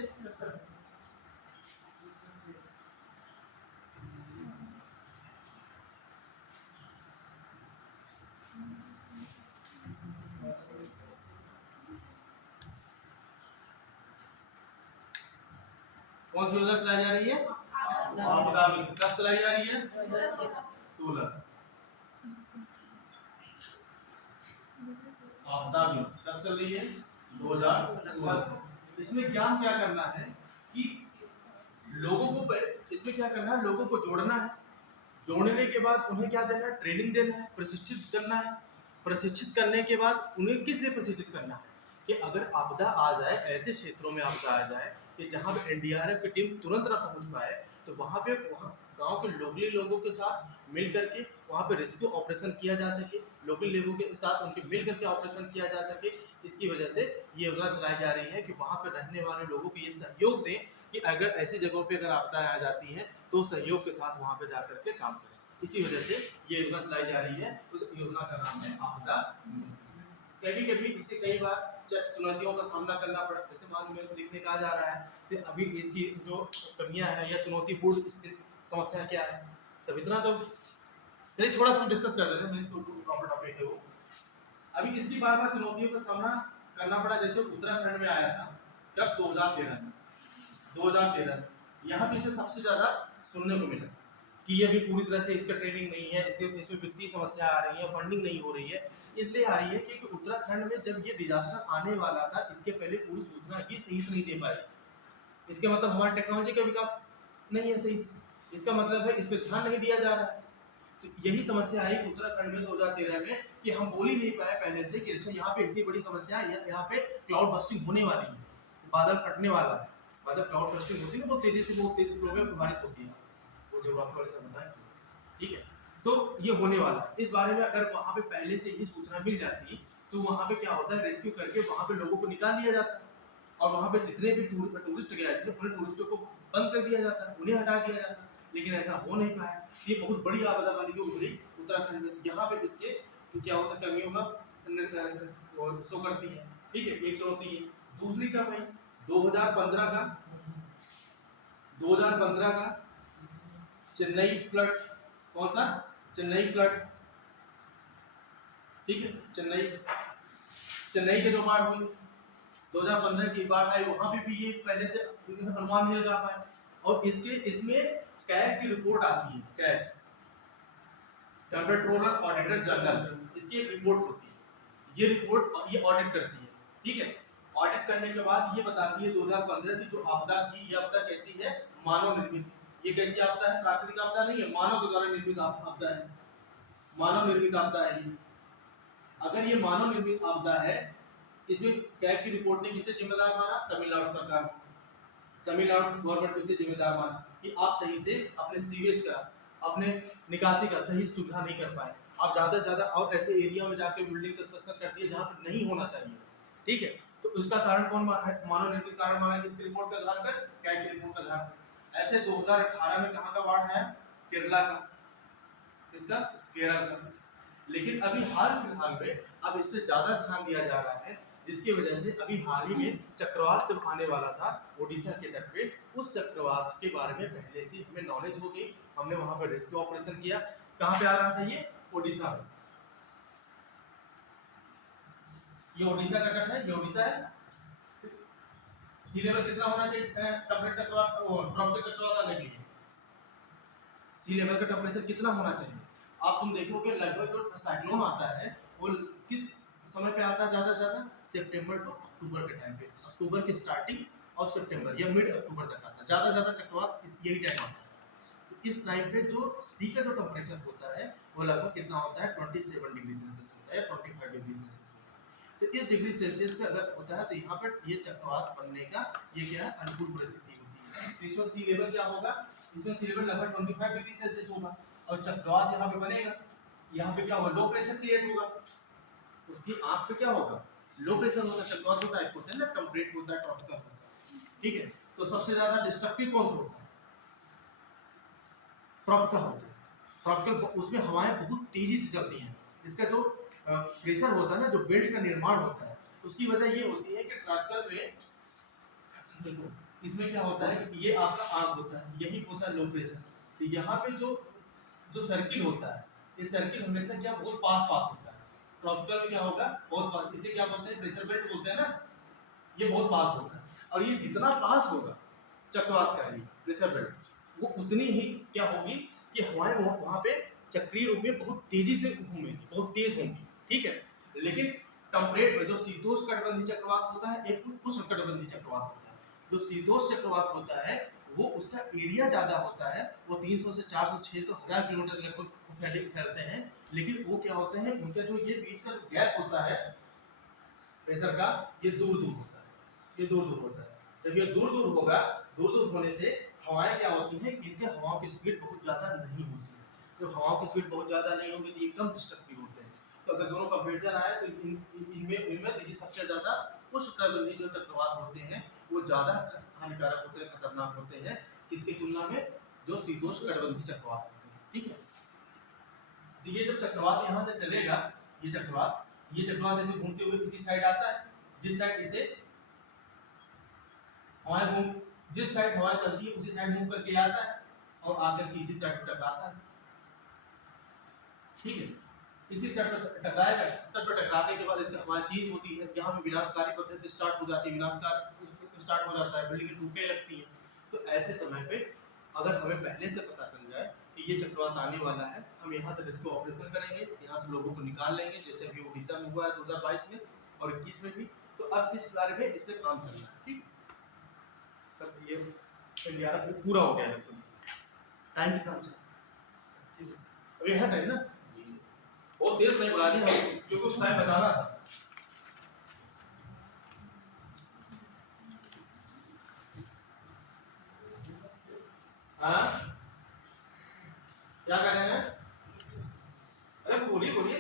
कौन सी योजना चलाई जा रही है, आपदा मित्र। कब चलाई जा रही है, 16। आपदा मित्र कब चल रही है, 2016 से। इसमें ज्ञान क्या करना है कि लोगों को, इसमें क्या करना है, लोगों को जोड़ना है, जोड़ने के बाद उन्हें क्या देना है, ट्रेनिंग देना है, प्रशिक्षित करना है, प्रशिक्षित करने के बाद उन्हें किस लिए प्रशिक्षित करना है कि अगर आपदा आ जाए, ऐसे क्षेत्रों में आपदा आ जाए कि जहाँ पे एनडीआरएफ की टीम तुरंत ना पहुँच पाए, तो वहाँ पे गांव के लोकली लोगों के साथ मिल करके वहाँ पे रेस्क्यू ऑपरेशन किया जा सके, लोकल लोगों के साथ उनके मिल करके ऑपरेशन किया जा सके। इसकी वजह से ये योजना चलाई जा रही है कि वहाँ पर रहने वाले लोगों को ये सहयोग दें कि अगर ऐसी जगहों पे अगर आपदा आ जाती है तो सहयोग के साथ वहाँ पे जा करके काम करें। इसी वजह से ये योजना चलाई जा रही है, उस योजना का नाम है आपदा। कभी कभी इसे कई बार चुनौतियों का सामना करना पड़ा, जैसे मान लो लिखने का जा रहा है कि अभी इसकी जो कमियां है या चुनौतीपूर्ण समस्या क्या है, तब इतना तो चलिए थोड़ा सा डिस्कस कर देते हैं, प्रॉपर टॉपिक है वो। अभी इसकी बार बार चुनौतियों का सामना करना पड़ा, जैसे उत्तराखंड में आया था कब 2013 में, 2013 यहाँ पे इसे सबसे ज़्यादा सुनने को मिला कि ये अभी पूरी तरह से इसका ट्रेनिंग नहीं है, इसमें वित्तीय समस्या आ रही है, फंडिंग नहीं हो रही है। इसलिए आ रही है कि उत्तराखंड में जब ये डिजास्टर आने वाला था इसके पहले पूरी सूचना ये सही से नहीं दे पाए। इसके मतलब हमारी टेक्नोलॉजी का विकास नहीं है सही से, इसका मतलब है इस पर ध्यान नहीं दिया जा रहा है। तो यही समस्या आई उत्तराखंड में 2013 में कि हम बोल ही नहीं पाए पहले से कि अच्छा यहाँ पे इतनी बड़ी समस्या है, यहाँ पे क्लाउड बस्टिंग होने वाली है, बादल फटने वाला है। मतलब क्लाउड बस्टिंग होती है बहुत तेजी से फ्लो में बारिश होती है, वो ज्योग्राफी वाले सब बताएं, ठीक है। तो ये होने वाला है, इस बारे में अगर वहाँ पे पहले से ही सूचना मिल जाती तो वहाँ पे क्या होता है, रेस्क्यू करके वहाँ पे लोगों को निकाल लिया जाता है और वहाँ पे जितने भी टूरिस्ट गए थे उन्हें टूरिस्टों को बंद कर दिया जाता है, उन्हें हटा दिया जाता है। लेकिन ऐसा हो नहीं पाया। ये बहुत बड़ी आपदा बन के उभरी उत्तराखंड में। यहाँ पे इसके क्या होता है, कमियों का शो करती है, ठीक है, एक चुनौती है। दूसरी का भाई 2015 का चेन्नई फ्लड, कौन सा, चेन्नई फ्लड, ठीक है, चेन्नई के जो बाढ़ हुई 2015 की बाढ़ आई, वहां पे भी ये पहले से अनुमान नहीं लगा पाए। और इसमें कैग की रिपोर्ट आती है, कैग कंट्रोलर ऑडिटर जनरल, इसकी एक रिपोर्ट होती है, ये रिपोर्ट ये ऑडिट करती है, ठीक है। ऑडिट करने के बाद ये बताती है 2015 की जो आपदा थी, ये आपदा कैसी है, मानव निर्मित। ये कैसी आपदा है, प्राकृतिक आपदा नहीं है, मानव के द्वारा निर्मित आपदा है, मानव निर्मित आपदा है ये। अगर ये मानव निर्मित आपदा है, इसमें कैग की रिपोर्ट ने किसे जिम्मेदार माना, तमिलनाडु सरकार, तमिलनाडु गवर्नमेंट को इसे जिम्मेदार माना कि आप सही से अपने सीवेज का, अपने निकासी का सही सुविधा नहीं कर पाए। आप ज़्यादा से ज़्यादा और ऐसे एरिया में जाके बिल्डिंग कंस्ट्रक्शन कर दिए जहाँ पे नहीं होना चाहिए, ठीक है। तो उसका कारण कौन मानव निर्मित कारण माना, किसकी रिपोर्ट के आधार पर, कैग की रिपोर्ट के आधार पर। ऐसे 2018 में कहाँ का बाढ़ है, केरला का, इसका केरल का। लेकिन अभी हाल फिलहाल में अब इस पर ज़्यादा ध्यान दिया जा रहा है, जिसकी वजह से अभी हाल ही में चक्रवात जब आने वाला था ओडिशा के तट पे, उस चक्रवात के बारे में पहले से हमें नॉलेज हो गई। हमने वहां पर रेस्क्यू ऑपरेशन किया। कहां पे आ रहा था ये, ओडिशा में। ये ओडिशा का तट है, ये ओडिशा है। सी लेवल कितना होना चाहिए टेम्परेचर चक्रवात आने के लिए, सी लेवल का टेम्परेचर कितना होना चाहिए। आप तुम देखोगे लगभग जो साइक्लोन आता है वो किस समय पे आता है, ज़्यादा से ज़्यादा सितंबर टू अक्टूबर के टाइम पे, अक्टूबर के स्टार्टिंग और सितंबर या मिड अक्टूबर तक आता है ज़्यादा से ज़्यादा चक्रवात यही टाइम आता है। तो इस टाइम पे जो सी का जो टेम्परेचर होता है वो लगभग कितना होता है, 27 डिग्री सेल्सियस होता है, 25 डिग्री सेल्सियस होता है। तो इस डिग्री सेल्सियस पे अगर होता है तो यहाँ पर ये चक्रवात बनने का ये क्या है, अनुकूल परिस्थिति होती है। इसमें सी लेवल क्या होगा, इसमें सी लेवल लगभग 25 डिग्री सेल्सियस होगा और चक्रवात यहाँ पे बनेगा। यहाँ पे क्या होगा, लो प्रेशर क्रिएट होगा, उसकी आंख पे क्या होगा, लो प्रेशर होगा। चक्रवात जो टाइप होता है ना, टेम्परेट होता है, ट्रॉपिकल होता है, ठीक है। तो सबसे ज्यादा डिस्ट्रक्टिव कौन सा होता है, ट्रॉपिकल होता है। ट्रॉपिकल उसमें हवाएं बहुत तेजी से चलती हैं। इसका जो प्रेशर होता है ना, जो बेल्ट का निर्माण होता है, उसकी वजह ये होती है कि ट्रॉपिकल में देखो इसमें क्या होता है कि ये आपका आंख होता है, यही होता है लो प्रेशर। तो यहाँ पे जो सर्किल होता है, ये सर्किल हमेशा क्या बहुत पास होता है। ट्रॉपिकल में क्या होगा, बहुत पास, इसे क्या बोलते हैं, प्रेशर बेल्ट बोलते हैं ना, ये बहुत पास होता है। और ये जितना पास होगा चक्रवात का ये प्रेशर बेल्ट, वो उतनी ही क्या होगी कि हवाएं वहाँ पे चक्रीय रूप में बहुत तेजी से घूमेंगी, बहुत तेज होंगी, ठीक है। लेकिन टेम्परेट में जो शीतोष्णकटिबंधीय चक्रवात होता है, एक उष्णकटिबंधीय चक्रवात होता है। जो शीतोष्ण चक्रवात होता है वो उसका एरिया ज्यादा होता है, वो 300 से 400 600 1000 किलोमीटर लगभग फैलते हैं। लेकिन वो क्या होते हैं, उनका जो ये बीच का गैप होता है प्रेशर का, ये दूर होता है, ये दूर होता है। जब ये दूर होगा, दूर होने से हवाएं क्या होती हैं, इनके हवाओं की स्पीड बहुत ज़्यादा नहीं होती है। जब हवाओं की स्पीड बहुत ज़्यादा नहीं होगी तो ये कम डिस्ट्रक्टिव होते हैं। तो अगर दोनों कंपेरिजन आए तो इनमें देखिए सबसे ज़्यादा उष्णकटिबंधीय जो चक्रवात होते हैं वो ज़्यादा हानिकारक होते हैं, खतरनाक होते हैं, किसकी तुलना में, जो शीतोष्णकटिबंधीय चक्रवात होते हैं, ठीक है। तो ये जब चक्रवात यहाँ से चलेगा, ये चक्रवात ऐसे घूमते हुए इसी साइड आता है, जिस साइड इसे जिस साइड हवा चलती है उसी साइड मूव करके आता है और आकर के इसी तट तक आता है, ठीक है। इसी तट पर टकराएगा, तट पर टकराने के बाद इसकी हमारी 30 होती है, यहाँ पे विनाशकारी पद्धति स्टार्ट हो जाती है, विनाशकार स्टार्ट हो जाता है, बिल्डिंग टूटने लगती है। तो ऐसे समय पे अगर हमें पहले से पता चल जाए कि ये चक्रवात आने वाला है, हम यहाँ से रिस्क ऑपरेशन करेंगे, यहाँ से लोगों को निकाल लेंगे, जैसे अभी उड़ीसा में हुआ है 2022 में और 21 में भी। तो अब इस बारे में इस पे काम चल रहा है, ठीक है। तब ये 11 पूरा हो गया है। टाइम कितना बचा? अभी है टाइम ना, बहुत तेज नहीं बढ़ा दी हम, क्योंकि उस टाइम बचाना था। हाँ क्या कर रहे हैं? अरे बोलिए बोलिए,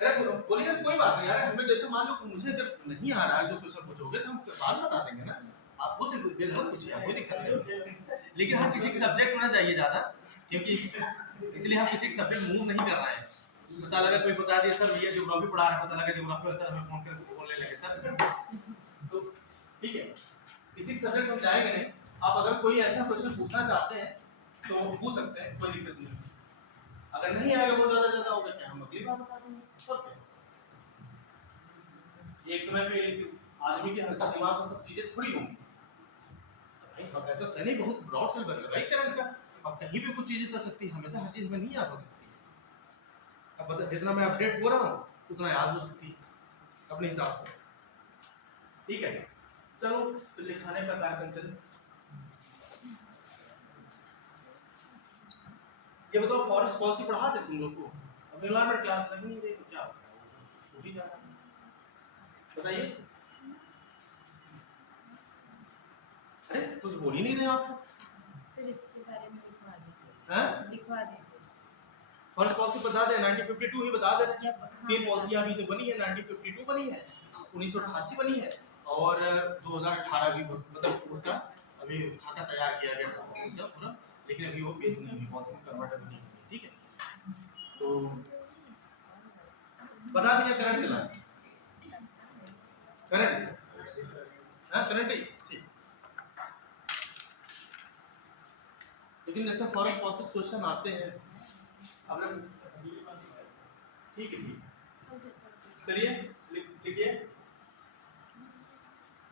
अरे बोलिए, कोई बात नहीं यार, हमें जैसे मान लो मुझे जब नहीं आ रहा है जो क्वेश्चन पूछोगे तो हम बाद में बता देंगे ना, आपको से बेझिझक पूछिए, कोई दिक्कत नहीं। लेकिन हम किसी सब्जेक्ट में ना जाइए ज़्यादा, क्योंकि इसलिए हम किसी सब्जेक्ट मूव नहीं कर रहे हैं। पता लगा कोई बता दिया सर ये ज्योग्राफी पढ़ा रहे हैं, पता लगा ज्योग्राफी सर हमें फोन करके बोलने लगे सर, तो ठीक है किसी सब्जेक्ट में जाएंगे नहीं। आप अगर कोई ऐसा क्वेश्चन पूछना चाहते हैं तो पूछ सकते हैं, कोई दिक्कत नहीं। अगर नहीं आएगा बहुत ज़्यादा होगा क्या, हम अगली बार बता देंगे। एक समय पे आदमी के दिमाग में सब चीजें थोड़ी होंगी, अब ऐसा तो नहीं बहुत ब्रॉड सेल बच रहा है करंट का, अब कहीं भी कुछ चीजें चल सकती है, हमेशा हर चीज में नहीं याद हो सकती है। अब बता जितना मैं अपडेट हो रहा हूँ उतना याद हो सकती है अपने हिसाब से, ठीक है। चलो फिर लिखाने का कार्यक्रम चले। ये बताओ फॉरेस्ट पॉलिसी पढ़ा दे तुम लोग को, अब एनवायरमेंट क्लास लग नहीं रही तो क्या होता है, छूट ही जाता है। बताइए, अरे कुछ बोल ही नहीं रहे आप सब। सर इसके बारे में लिखवा दीजिए। हैं? लिखवा दीजिए। फॉरेस्ट पॉलिसी बता दे, 1952 ही बता दे रहे। हाँ, 3 पॉलिसियां अभी तो बनी है, 1952 बनी है, 1988 बनी है और 2018 भी, मतलब उसका अभी खाका तैयार किया गया था उसका पूरा, लेकिन अभी वो पेश नहीं हुई, पॉलिसी में कन्वर्ट नहीं हुई, ठीक है। तो बता दिया करंट चला, करंट, हाँ करंट ही ठीक। लेकिन जैसे फॉरेस्ट प्रोसेस क्वेश्चन आते हैं अब ठीक है, चलिए लिखिए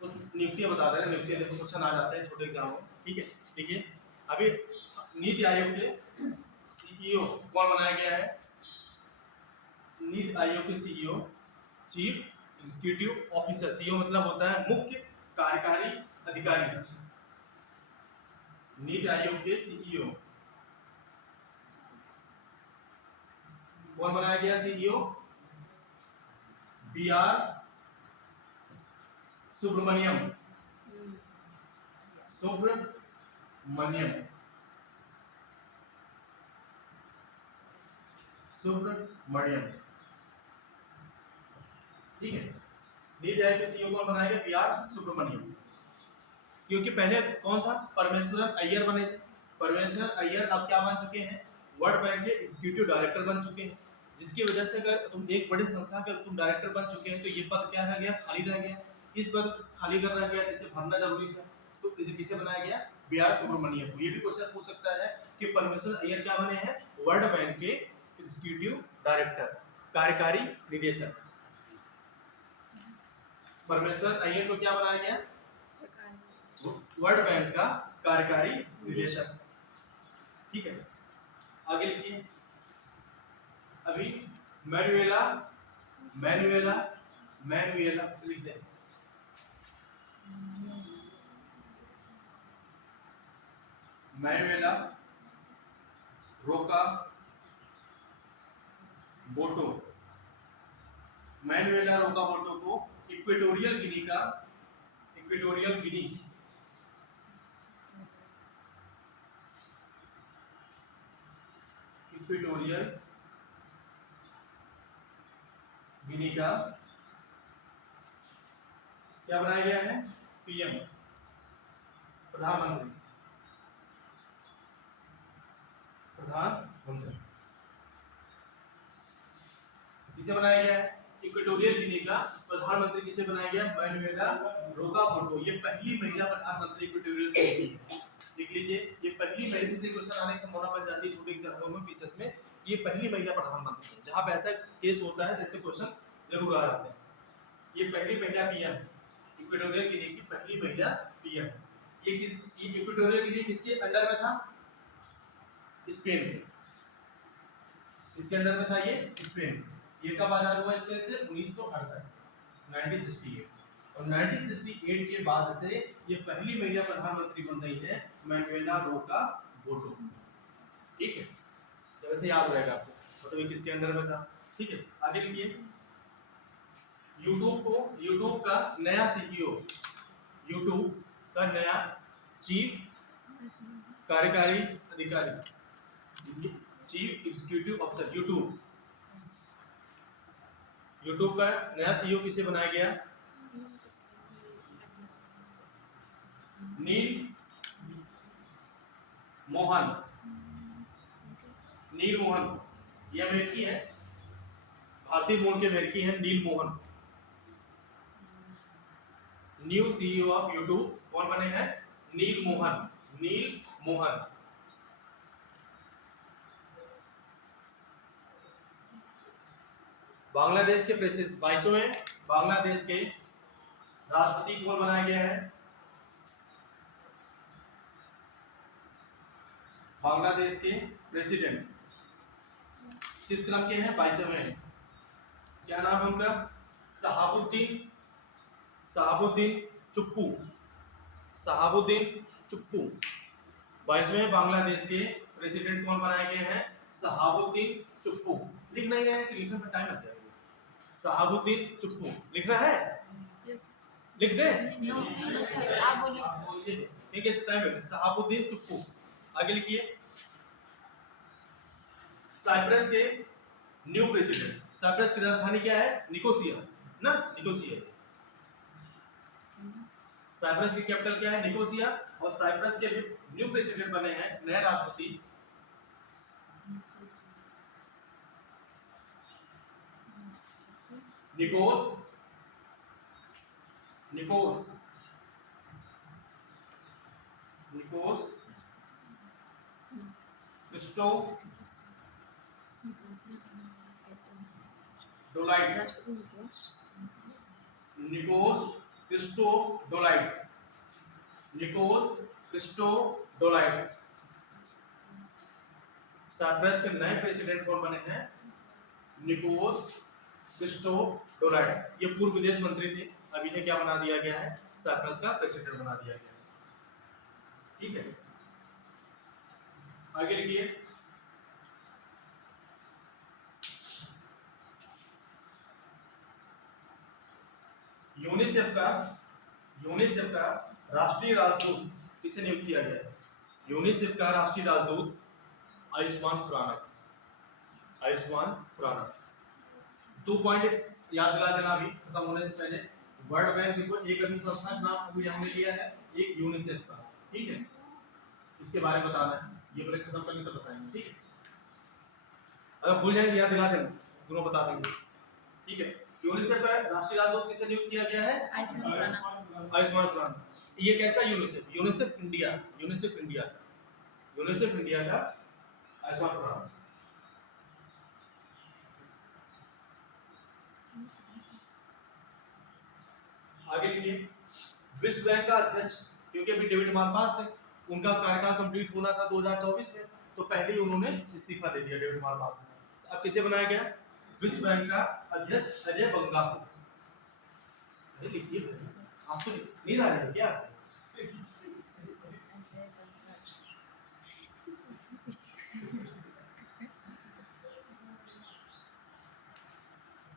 कुछ नियुक्तियां बता रहे हैं, नियुक्तियां जैसे क्वेश्चन आ जाते हैं छोटे एग्जाम में, ठीक है। देखिए अभी नीति आयोग के सीईओ कौन बनाया गया है? नीति आयोग के CEO chief executive officer, CEO मतलब होता है मुख्य कार्यकारी अधिकारी। नीति आयोग के सीईओ कौन बनाया गया? CEO B R Subrahmanyam, Subrahmanyam, Subrahmanyam, ठीक है। नीति आयोग के सीईओ कौन बनाया गया? B R Subrahmanyam. क्योंकि पहले कौन था? परमेश्वरन अय्यर बने थे। परमेश्वरन अय्यर अब क्या बन चुके हैं? वर्ल्ड बैंक के एग्जीक्यूटिव डायरेक्टर बन चुके हैं, जिसकी वजह से अगर तुम एक बड़ी संस्था के तुम डायरेक्टर बन चुके हैं तो ये पद क्या रह गया? खाली रह गया। इस पद खाली कर रह गया, जिसे भरना जरूरी था, तो इसे किसे बनाया गया? बी आर सुब्रमण्यम को। ये भी क्वेश्चन पूछ सकता है कि परमेश्वरन अय्यर क्या बने हैं? वर्ल्ड बैंक के एग्जीक्यूटिव डायरेक्टर, कार्यकारी निदेशक। परमेश्वरन अय्यर को क्या बनाया गया? वर्ल्ड बैंक का कार्यकारी निदेशक, ठीक है। आगे लिखिए, अभी मैनुएला, मैनुएला, मैनुएला लिख दें। मैनुएला रोका बोटो, मैनुएला रोका बोटो को इक्वेटोरियल गिनी का, इक्वेटोरियल गिनी, इक्वेटोरियल गिनी का क्या बनाया गया है? पीएम, प्रधानमंत्री, प्रधानमंत्री। किसे बनाया गया है? इक्वेटोरियल गिनी का प्रधानमंत्री किसे बनाया गया? मैनुएला रोका बोटो। ये पहली महिला प्रधानमंत्री इक्वेटोरियल गिनी की है। लिख लीजिए, ये पहली महिला, इसलिए क्वेश्चन आने की संभावना बन जाती है छोटे एग्जाम्स में, पीसेस में, ये पहली महिला प्रधानमंत्री है। जहाँ पे ऐसा केस होता है जैसे क्वेश्चन जरूर आ जाते हैं। ये पहली महिला पीएम है, इक्वेटोरियल गिनी की पहली महिला पीएम। ये इक्वेटोरियल गिनी किसके अंडर में था? स्पेन के, इसके अंदर में था ये स्पेन। ये कब आजाद हुआ स्पेन से? 1968, 1968। और 1968 के बाद से ये पहली महिला प्रधानमंत्री बन रही है, मैनुएला रोका बोटो। ठीक है, तो वैसे याद रहेगा आपको, मतलब ये किसके अंडर में था। ठीक है, आगे लिखिए। यूट्यूब का नया सीईओ, यूट्यूब का नया चीफ कार्यकारी अधिकारी, चीफ एग्जीक्यूटिव ऑफिसर, यूट्यूब का नया सीईओ किसे बनाया गया? नील मोहन, ये अमेरिकी है, भारतीय मूल के अमेरिकी हैं, Neel Mohan. New CEO of YouTube कौन बने हैं? नील मोहन। बांग्लादेश के प्रेसिडेंट 22वें बांग्लादेश के राष्ट्रपति कौन बनाया गया है? बांग्लादेश के प्रेसिडेंट किस क्रम के हैं? 22वें। क्या नाम है उनका? शहाबुद्दीन चुप्पू। 22वें बांग्लादेश के प्रेसिडेंट कौन बनाए गए हैं? शहाबुद्दीन चुप्पू। लिखना ही है कि लिखने में टाइम लग जाएगा। शहाबुद्दीन चुप्पू लिखना है? लिख दे? नो सर, आप बोलिए। ठीक है, टाइम लगे। शहाबुद्दीन चुप्पू। आगे लिखिए। साइप्रस के न्यू प्रेसिडेंट, साइप्रस की राजधानी क्या है? निकोसिया ना, निकोसिया। साइप्रस की कैपिटल क्या है? निकोसिया। और साइप्रस के न्यू प्रेसिडेंट बने हैं, नए राष्ट्रपति, निकोस क्रिस्टोडोलाइट्स। साइप्रस के नए प्रेसिडेंट कौन बने हैं? निकोस क्रिस्टोडोलाइट्स। ये पूर्व विदेश मंत्री थे, अभी ने क्या बना दिया गया है? साइप्रस का प्रेसिडेंट बना दिया गया है। ठीक है, आगे लिखिए। यूनिसेफ का राष्ट्रीय राजदूत किसे नियुक्त किया गया है? यूनिसेफ का राष्ट्रीय राजदूत आयुष्मान खुराना। 2 पॉइंट याद दिला देना अभी खत्म होने से पहले। वर्ल्ड बैंक को एक अभी संस्था का नाम अभी हमने लिया है, एक यूनिसेफ का। ठीक है, इसके बारे में बताना है, ये ब्रेक खत्म करने तक बताएंगे। ठीक है, अगर भूल जाएंगे याद दिला देंगे, दोनों बता देंगे। ठीक है, यूनिसेफ का राष्ट्रीय राजदूत किसे नियुक्त किया गया है? आयुष्मान खुराना। ये कैसा यूनिसेफ? यूनिसेफ इंडिया का आयुष्मान खुराना। आगे लिखिए। विश्व बैंक का अध्यक्ष, क्योंकि अभी डेविड मालपास थे, उनका कार्यकाल कंप्लीट होना था 2024 में, तो पहले ही उन्होंने इस्तीफा दे दिया डेविड मालपास ने। अब किसे बनाया गया? विश्व बैंक का अध्यक्ष अजय बंगा को। अरे लिखिए, आपको नींद आ रही है क्या?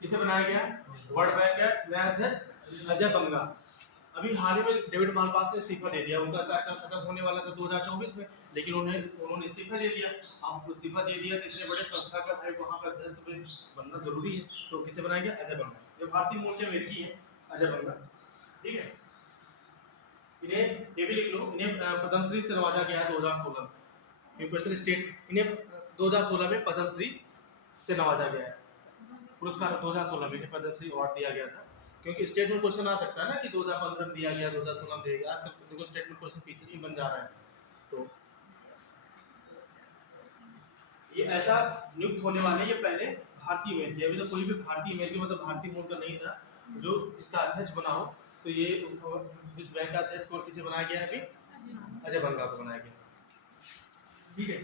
किसे बनाया गया? वर्ल्ड बैंक का नया अध्यक्ष अजय बंगा। अभी हाल ही में डेविड मालपास ने इस्तीफा दे दिया, उनका कार्यकाल खत्म होने वाला था 2024 में, लेकिन उन्होंने इस्तीफा दे दिया। अब इस्तीफा दे दिया तो इतने बड़े संस्था का भाई वहाँ पर अध्यक्ष बनना जरूरी है, तो किसे बनाया गया? अजय बंगा, जो भारतीय मूल के अमेरिकी है, अजय बंगा। ठीक है, इन्हें ये भी लिख लो, इन्हें पद्मश्री से नवाजा गया है 2016 में। क्वेश्चन स्टेट, इन्हें 2016 में पद्मश्री से नवाजा गया है। पुरस्कार 2016 में पद्मश्री अवार्ड दिया गया था, क्योंकि स्टेट में क्वेश्चन आ सकता है ना कि 2015 में दिया गया, 2016 में दिया गया। आजकल देखो स्टेट में क्वेश्चन पीसीस में बन जा रहा है, तो ये ऐसा नियुक्त होने वाले, ये पहले भारतीय मेल थे, अभी तो कोई भी भारतीय मेल मतलब भारतीय मूल का नहीं था जो इसका अध्यक्ष बना हो। तो ये विश्व बैंक का अध्यक्ष को किसे बनाया गया है अभी? अजय बंगा को बनाया गया। ठीक है।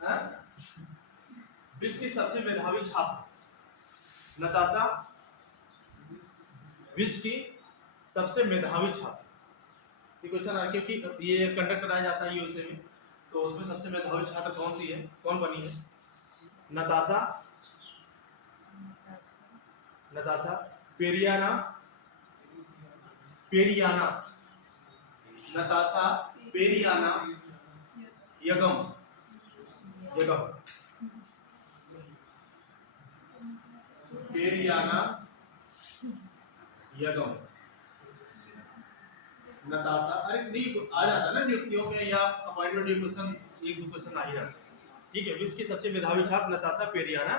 हाँ? विश्व की सबसे मेधावी छात्र नताशा, विश्व की सबसे मेधावी छात्र, ये क्वेश्चन आ, क्योंकि ये कंडक्ट कराया जाता है यूएसए में, तो उसमें सबसे मेधावी छात्र कौन सी है, कौन बनी है? नताशा, नताशा पेरियाना, पेरियाना, नताशा पेरियाना यगम, यगम, पेरियाना यगम, नताशा। अरे नहीं आ जाता ना नियुक्तियों में या अपॉइंटमेंट में क्वेश्चन, एक दो क्वेश्चन आ ही जाता है। ठीक है, विश्व की सबसे मेधावी छात्र नताशा पेरियाना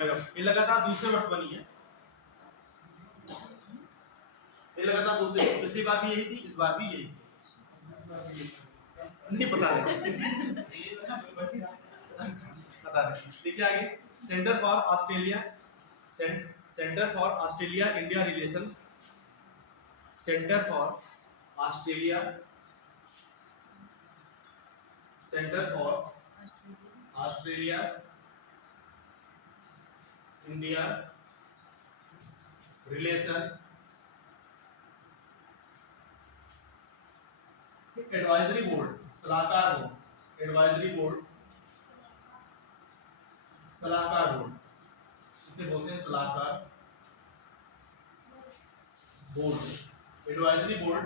यगम, ये लगातार दूसरे वर्ष बनी है, ये लगातार दूसरे, पिछली बार भी यही थी, इस बार भी यही थी। नहीं पता है पता नहीं। देखिए आगे, centre for Australia, centre for Australia India relation, centre for Australia, centre for Australia India relation advisory board, सलाहकार बोर्ड, एडवाइजरी बोर्ड, सलाहकार बोर्ड, इसे बोलते हैं सलाहकार बोर्ड, एडवाइजरी बोर्ड,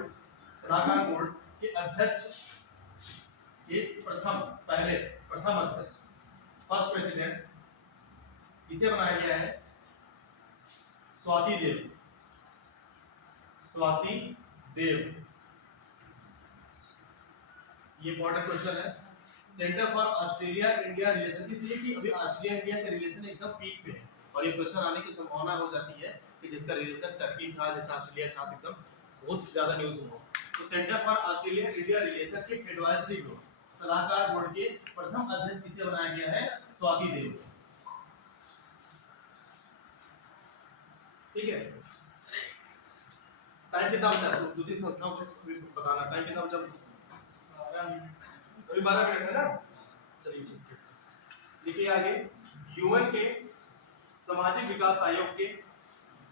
सलाहकार बोर्ड के अध्यक्ष, ये प्रथम अध्यक्ष, फर्स्ट प्रेसिडेंट, इसे बनाया गया है स्वाति देव, स्वाति देव। ये इंपॉर्टेंट क्वेश्चन है। Centre for Australia India relation, इसलिए कि अभी ऑस्ट्रेलिया इंडिया का रिलेशन एकदम पीक पे है और ये क्वेश्चन आने की संभावना हो जाती है कि जिसका रिलेशन टर्की के साथ, जैसे ऑस्ट्रेलिया के साथ एकदम बहुत ज्यादा न्यूज हो। तो centre for Australia India relation के एडवाइजरी बोर्ड, सलाहकार बोर्ड के प्रथम अध्यक्ष किसे बनाया गया है? स्वाति देव। ठीक है, टाइम कितना बचा है? दो तीन संस्थाओं को बताना, टाइम कितना बचा? अभी 12 मिनट है ना। चलिए देखिए आगे, यूएन के सामाजिक विकास आयोग के,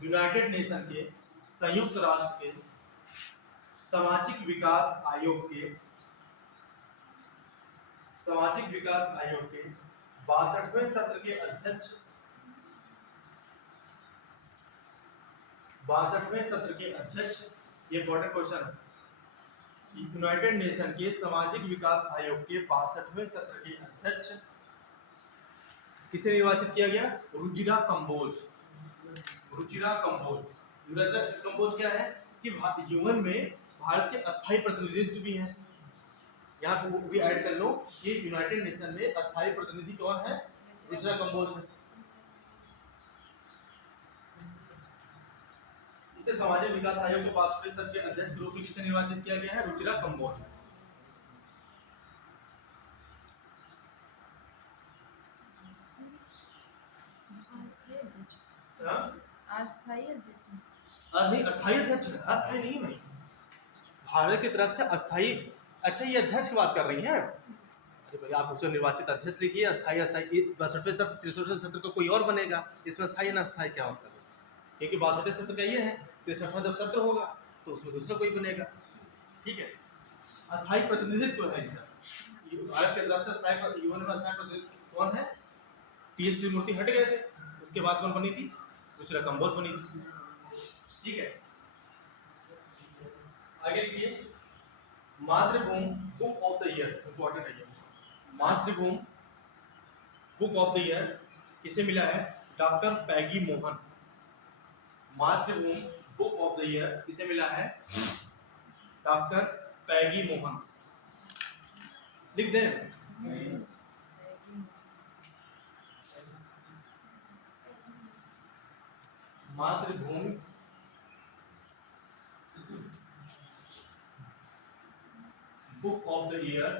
यूनाइटेड नेशन के, संयुक्त राष्ट्र के सामाजिक विकास आयोग के, सामाजिक विकास आयोग के 62वें सत्र के अध्यक्ष, 62वें सत्र के अध्यक्ष, ये इंपॉर्टेंट क्वेश्चन है। यूनाइटेड नेशन के सामाजिक विकास आयोग के 62वें सत्र के अध्यक्ष किसे निर्वाचित किया गया? रुचिरा कंबोज, रुचिरा कंबोज। रुचिरा कंबोज क्या है कि यूएन में भारत के अस्थायी प्रतिनिधित्व भी हैं, यहाँ को भी ऐड कर लो, ये यूनाइटेड नेशन में अस्थायी प्रतिनिधि कौन है? रुचिरा कंबोज है। इसे सामाजिक विकास आयोग के 62वें सत्र के अध्यक्ष के रूप में किसे निर्वाचित किया गया है? रुचिरा कंबोज। अस्थायी अध्यक्ष, नहीं अस्थायी अध्यक्ष है, अस्थायी नहीं भाई, भारत की तरफ से अस्थायी। अच्छा ये अध्यक्ष की बात कर रही हैं? अरे भाई आप उसे निर्वाचित अध्यक्ष लिखिए, अस्थायी, अस्थायी 62वें सत्र 63वें सत्र का कोई और बनेगा, इसमें अस्थायी ना अस्थायी क्या मतलब है? क्योंकि 62वें सत्र का ये है, 63वां जब सत्र होगा तो उसमें दूसरा कोई बनेगा। ठीक है, अस्थायी प्रतिनिधित्व है इनका, भारत की तरफ से अस्थायी, यूएन में अस्थायी प्रतिनिधित्व कौन है? टीएस त्रिमूर्ति हट गए थे, उसके बाद कौन बनी थी? रुचिरा कंबोज बनी थी। ठीक है, आगे लिखिए, मातृभूमि book of the year, important है ये, मातृभूमि बुक ऑफ द ईयर किसे मिला है? डॉक्टर पैगी मोहन। मातृभूमि बुक ऑफ द ईयर किसे मिला है? डॉक्टर पैगी मोहन। लिख दें, मातृभूमि बुक ऑफ द ईयर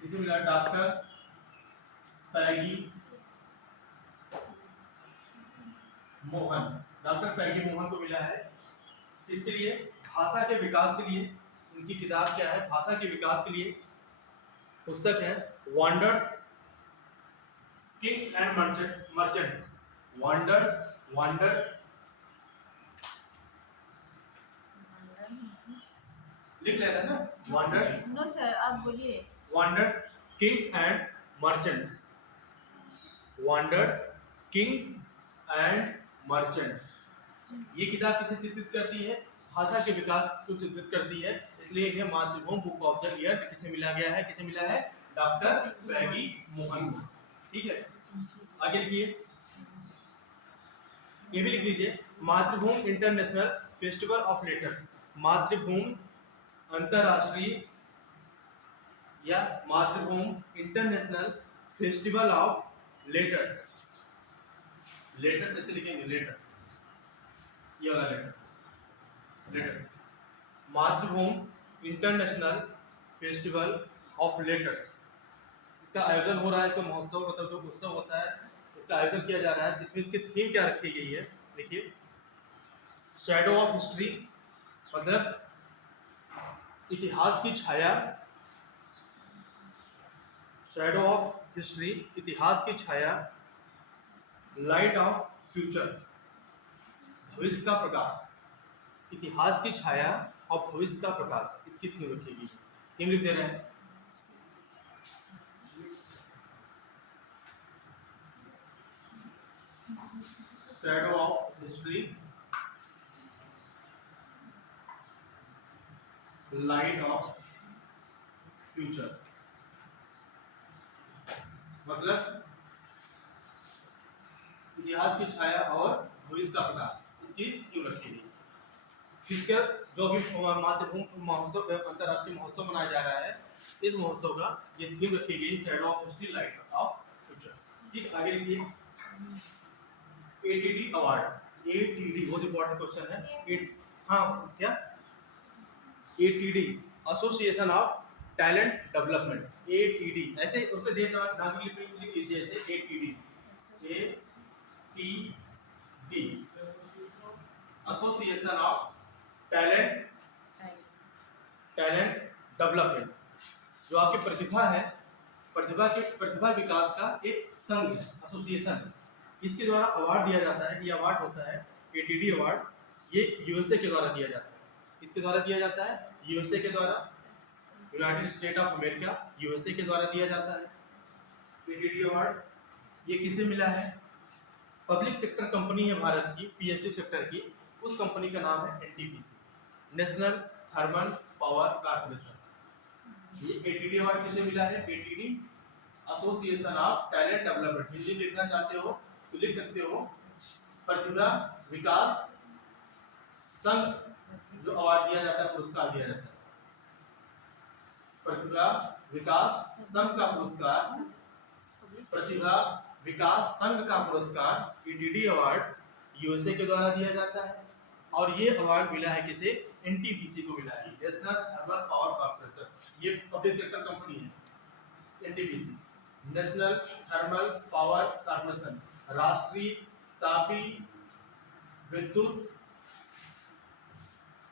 किसे मिला? डॉक्टर पैगी मोहन। डॉक्टर पैगी मोहन को मिला है। इसके लिए भाषा के विकास के लिए उनकी किताब क्या है? भाषा के विकास के लिए पुस्तक है wonders Kings and merchants. Wonders लिख लेते हैं ना, वंडर्स नो सर, आप बोलिए। Wonders Kings and merchants. Wonders Kings and merchants. ये किताब किसे चित्रित करती है? भाषा के विकास को चित्रित करती है, इसलिए इन्हें मातृभूमि बुक ऑफ द ईयर किसे मिला गया है? किसे मिला है? डॉक्टर पैगी मोहन को। ठीक है, आगे लिखिए, ये भी लिख लीजिए, मातृभूमि इंटरनेशनल फेस्टिवल ऑफ लेटर्स। मातृभूमि अंतरराष्ट्रीय या मातृभूमि international festival of letters. Letters ऐसे लिखेंगे, लेटर, ये वाला लेटर। मातृभूमि इंटरनेशनल फेस्टिवल ऑफ लेटर्स, इसका आयोजन हो रहा है। इसका महोत्सव मतलब जो उत्सव होता है, इसका आयोजन किया जा रहा है, जिसमें इसकी थीम क्या रखी गई है? देखिए, शैडो ऑफ हिस्ट्री, मतलब इतिहास की छाया। शैडो ऑफ हिस्ट्री, इतिहास की छाया। लाइट ऑफ फ्यूचर, भविष्य का प्रकाश। इतिहास की छाया और भविष्य का प्रकाश, इसकी थीम रखेगी। थीम लिख दे रहे हैं, shadow of history, light of future, मतलब इतिहास की छाया और भविष्य का प्रकाश, इसकी थीम रखेगी। इसका जो भी मातृभूमि महोत्सव, अंतरराष्ट्रीय महोत्सव मनाया जा रहा है, इस महोत्सव का ये थीम रखी गई, shadow of history, light of future. ठीक, आगे लिखिए, एटीडी अवार्ड। एटीडी बहुत इंपॉर्टेंट क्वेश्चन है। हाँ, क्या? ATD association of talent development. ATD ऐसे उससे देवनागरी लिपि में लिख लीजिए, ऐसे ATD, ATD association of talent development. जो आपकी प्रतिभा है, प्रतिभा विकास का एक संघ है, एसोसिएशन है। इसके द्वारा अवार्ड दिया जाता है। ये अवार्ड होता है एटीडी अवार्ड, ये यूएसए के द्वारा दिया जाता है। किसके द्वारा दिया जाता है? यूएसए के द्वारा, United state of America, USA के द्वारा दिया जाता है एटीडी अवार्ड। ये किसे मिला है? पब्लिक सेक्टर कंपनी है भारत की, पीएसयू सेक्टर की, उस कंपनी का नाम है NTPC, national thermal power corporation. ये एटीडी अवार्ड किसे मिला है? ATD association of talent development. Hindi लिखना चाहते हो तो लिख सकते हो, प्रतिभा विकास संघ जो अवार्ड दिया जाता है, पुरस्कार दिया जाता है। प्रतिभा विकास संघ का पुरस्कार, प्रतिभा विकास संघ का पुरस्कार एटीडी अवार्ड यूएसए के द्वारा दिया जाता है। और ये अवार्ड मिला है किसे? एनटीपीसी को मिला है, नेशनल थर्मल पावर कॉर्पोरेशन। ये पब्लिक सेक्टर कंपनी है NTPC, national thermal power corporation, राष्ट्रीय तापी विद्युत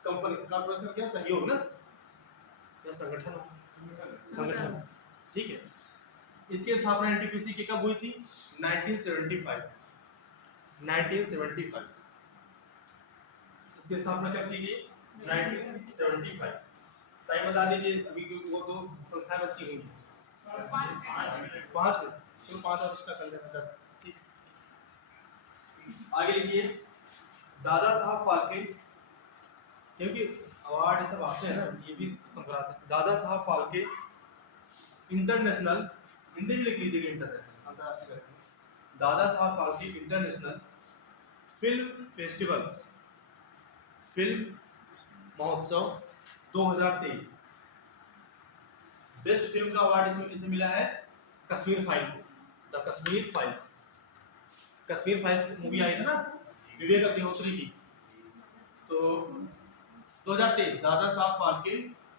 कंपनी। कॉर्पोरेशन क्या? सहयोग ना, या संगठन। ठीक है, इसकी स्थापना एनटीपीसी की कब हुई थी? 1975। 1975 इसकी स्थापना कब की गई? 1975। टाइम बता दीजिए, अभी वो तो संख्या बची हुई है 5 मिनट, तो 5 और उसका कर लेना 10। ठीक, आगे लिखिए, दादा साहब फाल्के, क्योंकि अवार्ड ये सब आते हैं ना, ये भी खत्म कराते हैं। दादा साहब फाल्के इंटरनेशनल, हिंदी में लिख लीजिएगा, इंटरनेशनल, अंतरराष्ट्रीय। दादा Saheb Phalke international film festival, film महोत्सव 2023। बेस्ट फिल्म का अवार्ड इसमें किसे मिला है? कश्मीर फाइल को, the Kashmir files. Kashmir files movie आई थी ना विवेक अग्निहोत्री की, तो 2023 Dada Saheb Phalke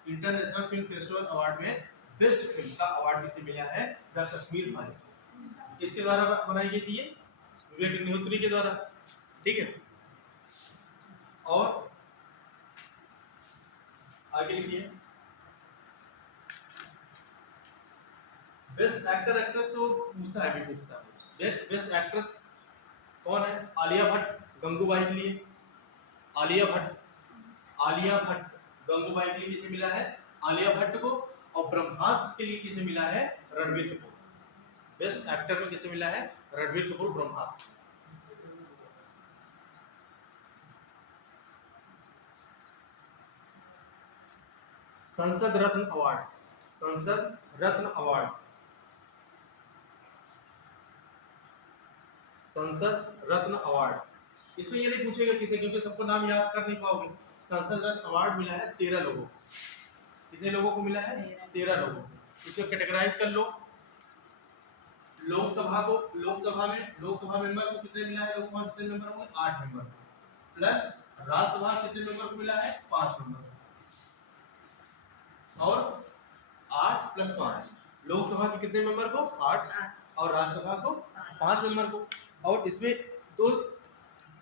international film festival award में बेस्ट फिल्म का अवार्ड किसे मिला है? The Kashmir files. किसके द्वारा बनाई गई थी? विवेक अग्निहोत्री के द्वारा। ठीक है, और आगे लिखिए। बेस्ट एक्टर एक्ट्रेस तो पूछता है, भी पूछता है। बेस्ट एक्ट्रेस कौन है? आलिया भट्ट गंगूबाई के लिए। आलिया भट्ट गंगूबाई के लिए किसे मिला है? आलिया भट्ट को। और ब्रह्मास्त्र के लिए किसे मिला है? रणबीर कपूर। बेस्ट एक्टर में किसे मिला है? रणबीर कपूर ब्रह्मास्त्र। संसद रत्न अवार्ड, संसद रत्न अवार्ड, संसद रत्न अवार्ड। इसमें ये नहीं पूछेगा किसे, क्योंकि सबको नाम याद कर नहीं पाओगे। संसद रत्न अवार्ड मिला है 13 लोगों को। कितने लोगों को मिला है? 13 लोगों को। इसमें कैटेगराइज कर लो। लोकसभा मेंबर को कितने मिला है? लोकसभा कितने मेंबर होंगे? 8 मेंबर। प्लस राज्यसभा कितने मेंबर को मिला है? 5 मेंबर। और 8 + 5, लोकसभा के कितने मेंबर को? 8, और राज्यसभा को 5 मेंबर को। और इसमें 2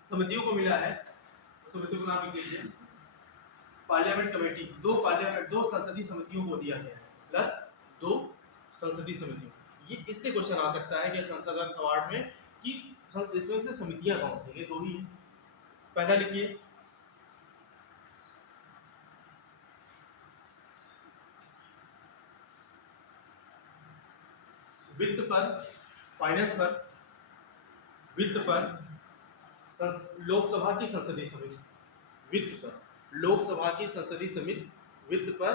समितियों को मिला है, समितियों को नाम लिख लीजिए। पार्लियामेंट कमेटी, 2 संसदीय समितियों को दिया गया है, प्लस 2 संसदीय समितियों। ये इससे क्वेश्चन आ सकता है कि संसद रत्न अवार्ड में कि इसमें से समितियां कौन सी? ये 2 ही है। पहला लिखिए, वित्त पर, फाइनेंस पर, वित्त पर लोकसभा की संसदीय समिति, वित्त पर लोकसभा की संसदीय समिति, वित्त पर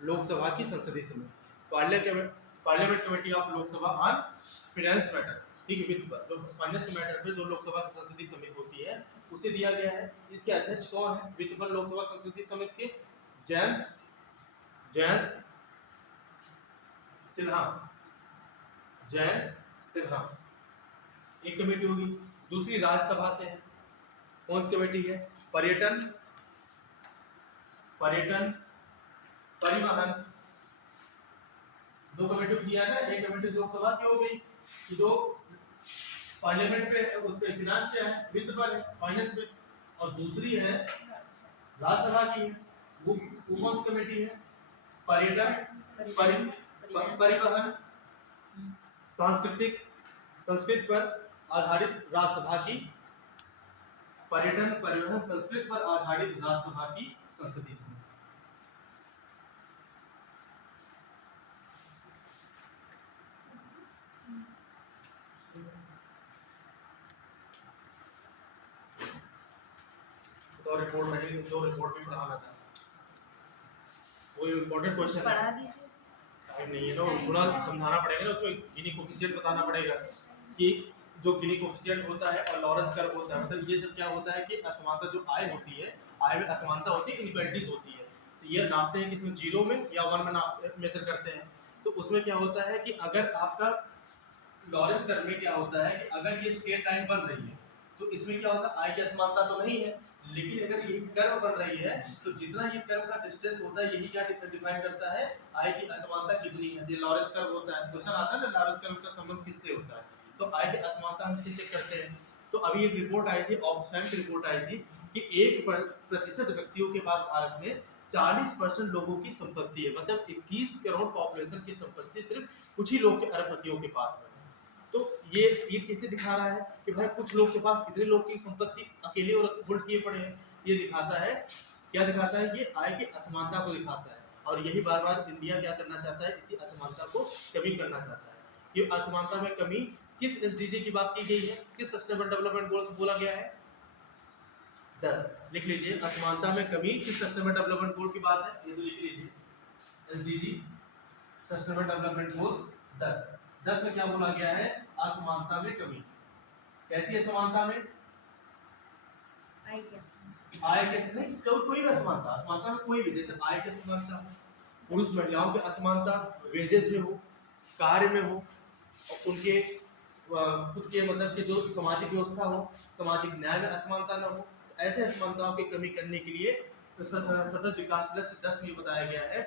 लोकसभा की संसदीय समिति, parliament committee of Lok Sabha on finance matter. ठीक है, वित्त पर, जो फाइनेंस के मैटर पे जो लोकसभा की संसदीय समिति होती है उसे दिया गया है। इसके अध्यक्ष कौन है? वित्त पर लोकसभा संसदीय समिति के जयंत सिन्हा एक कमेटी होगी। दूसरी राज्यसभा से है, कौन सी कमेटी है? पर्यटन, परिवहन। 2 कमेटी को दिया है ना। एक कमेटी लोकसभा की हो गई, जो पार्लियामेंट पे है, उस पे फिनांस क्या है? वित्त पर है, फाइनेंस पे। और दूसरी है राज्यसभा की है, वो कौन सी कमेटी है? पर्यटन, परिवहन, संस्कृत पर आधारित राज्यसभा की, पर्यटन, परिवहन, संस्कृत पर आधारित राज्यसभा की संसदीय समिति। तो रिपोर्ट रहेगी, जो रिपोर्ट भी पढ़ाना था वो इम्पोर्टेंट क्वेश्चन पढ़ा दीजिए। टाइम नहीं है ना, थोड़ा समझाना पड़ेगा ना, उसमें गिनी कोफिशिएंट बताना पड़ेगा कि जो गिनी कोफिशिएंट होता है और लॉरेंस कर्व होता है, मतलब ये सब क्या होता है कि असमानता जो आय होती है, आय में असमानता होती है, इनइक्वालिटीज होती है। तो ये नापते हैं कि इसमें 0 में या 1 में मेजर करते हैं। तो उसमें क्या होता है कि अगर आपका लॉरेंस कर्व में क्या होता है कि अगर ये स्ट्रेट लाइन बन रही है तो इसमें क्या होता है? आय की असमानता तो नहीं है, लेकिन अगर ये कर्व बन रही है तो जितना ये कर्व का डिस्टेंस होता है यही क्या डिफाइन करता है? आय की असमानता कितनी है। ये लॉरेंस कर्व होता है, क्वेश्चन आता है ना लॉरेंस कर्व का संबंध किससे होता है, तो आय की असमानता हम इससे चेक करते हैं। तो अभी एक रिपोर्ट आई थी, ऑक्सफैम की रिपोर्ट आई थी कि 1% व्यक्तियों के पास भारत में 40% लोगों की संपत्ति है, मतलब 21 करोड़ पॉपुलेशन की संपत्ति सिर्फ कुछ ही लोग के, अरबपतियों के पास है। तो ये किसे दिखा रहा है कि भाई कुछ लोग के पास इतने लोग की संपत्ति अकेले और होल्ड किए पड़े हैं। ये दिखाता है, क्या दिखाता है? ये आय की असमानता को दिखाता है। और यही बार बार इंडिया क्या करना चाहता है? इसी असमानता को कमी करना चाहता है। ये असमानता में कमी किस एसडीजी की बात की गई है? किस सस्टेनेबल डेवलपमेंट गोल बोला गया है? 10 लिख लीजिए। असमानता में कमी किस सस्टेनेबल डेवलपमेंट गोल की बात है? ये तो लिख लीजिए, एसडीजी सस्टेनेबल डेवलपमेंट गोल 10 में क्या बोला गया है? असमानता में कमी। कैसी असमानता में? आय कैसे नहीं, कोई भी असमानता, असमानता में कोई भी, जैसे आय की असमानता, पुरुष महिलाओं की असमानता वेजेस में हो, कार्य में हो, और उनके खुद के मतलब कि जो सामाजिक व्यवस्था हो, सामाजिक न्याय में असमानता न हो, ऐसे असमानताओं की कमी करने के लिए तो सतत विकास लक्ष्य 10 में बताया गया है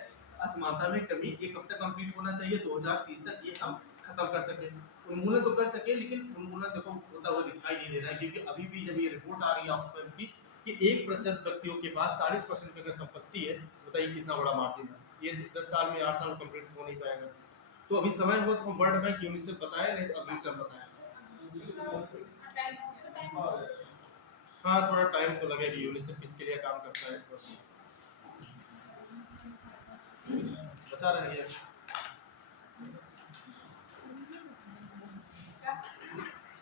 असमानता में कमी ये कब तक कंप्लीट होना चाहिए 2030 तक ये हम खत्म कर सके। उन्मूलन तो कर सके लेकिन उन्मूलन देखो होता हुआ दिखाई नहीं दे रहा है क्योंकि अभी भी जब ये रिपोर्ट आ रही है ऑक्सफैम की कि 1% व्यक्तियों के पास 40% की अगर संपत्ति है बताइए कितना बड़ा मार्जिन है। ये 10 साल में 8 साल में कंप्लीट हो नहीं पाएगा। तो अभी समय हो तो हम वर्ल्ड बैंक यूनिसेफ बताएं नहीं तो अगली टर्म बताएं। हाँ थोड़ा टाइम तो लगेगा यूनिसेफ किसके लिए काम करता है बचा रह गया।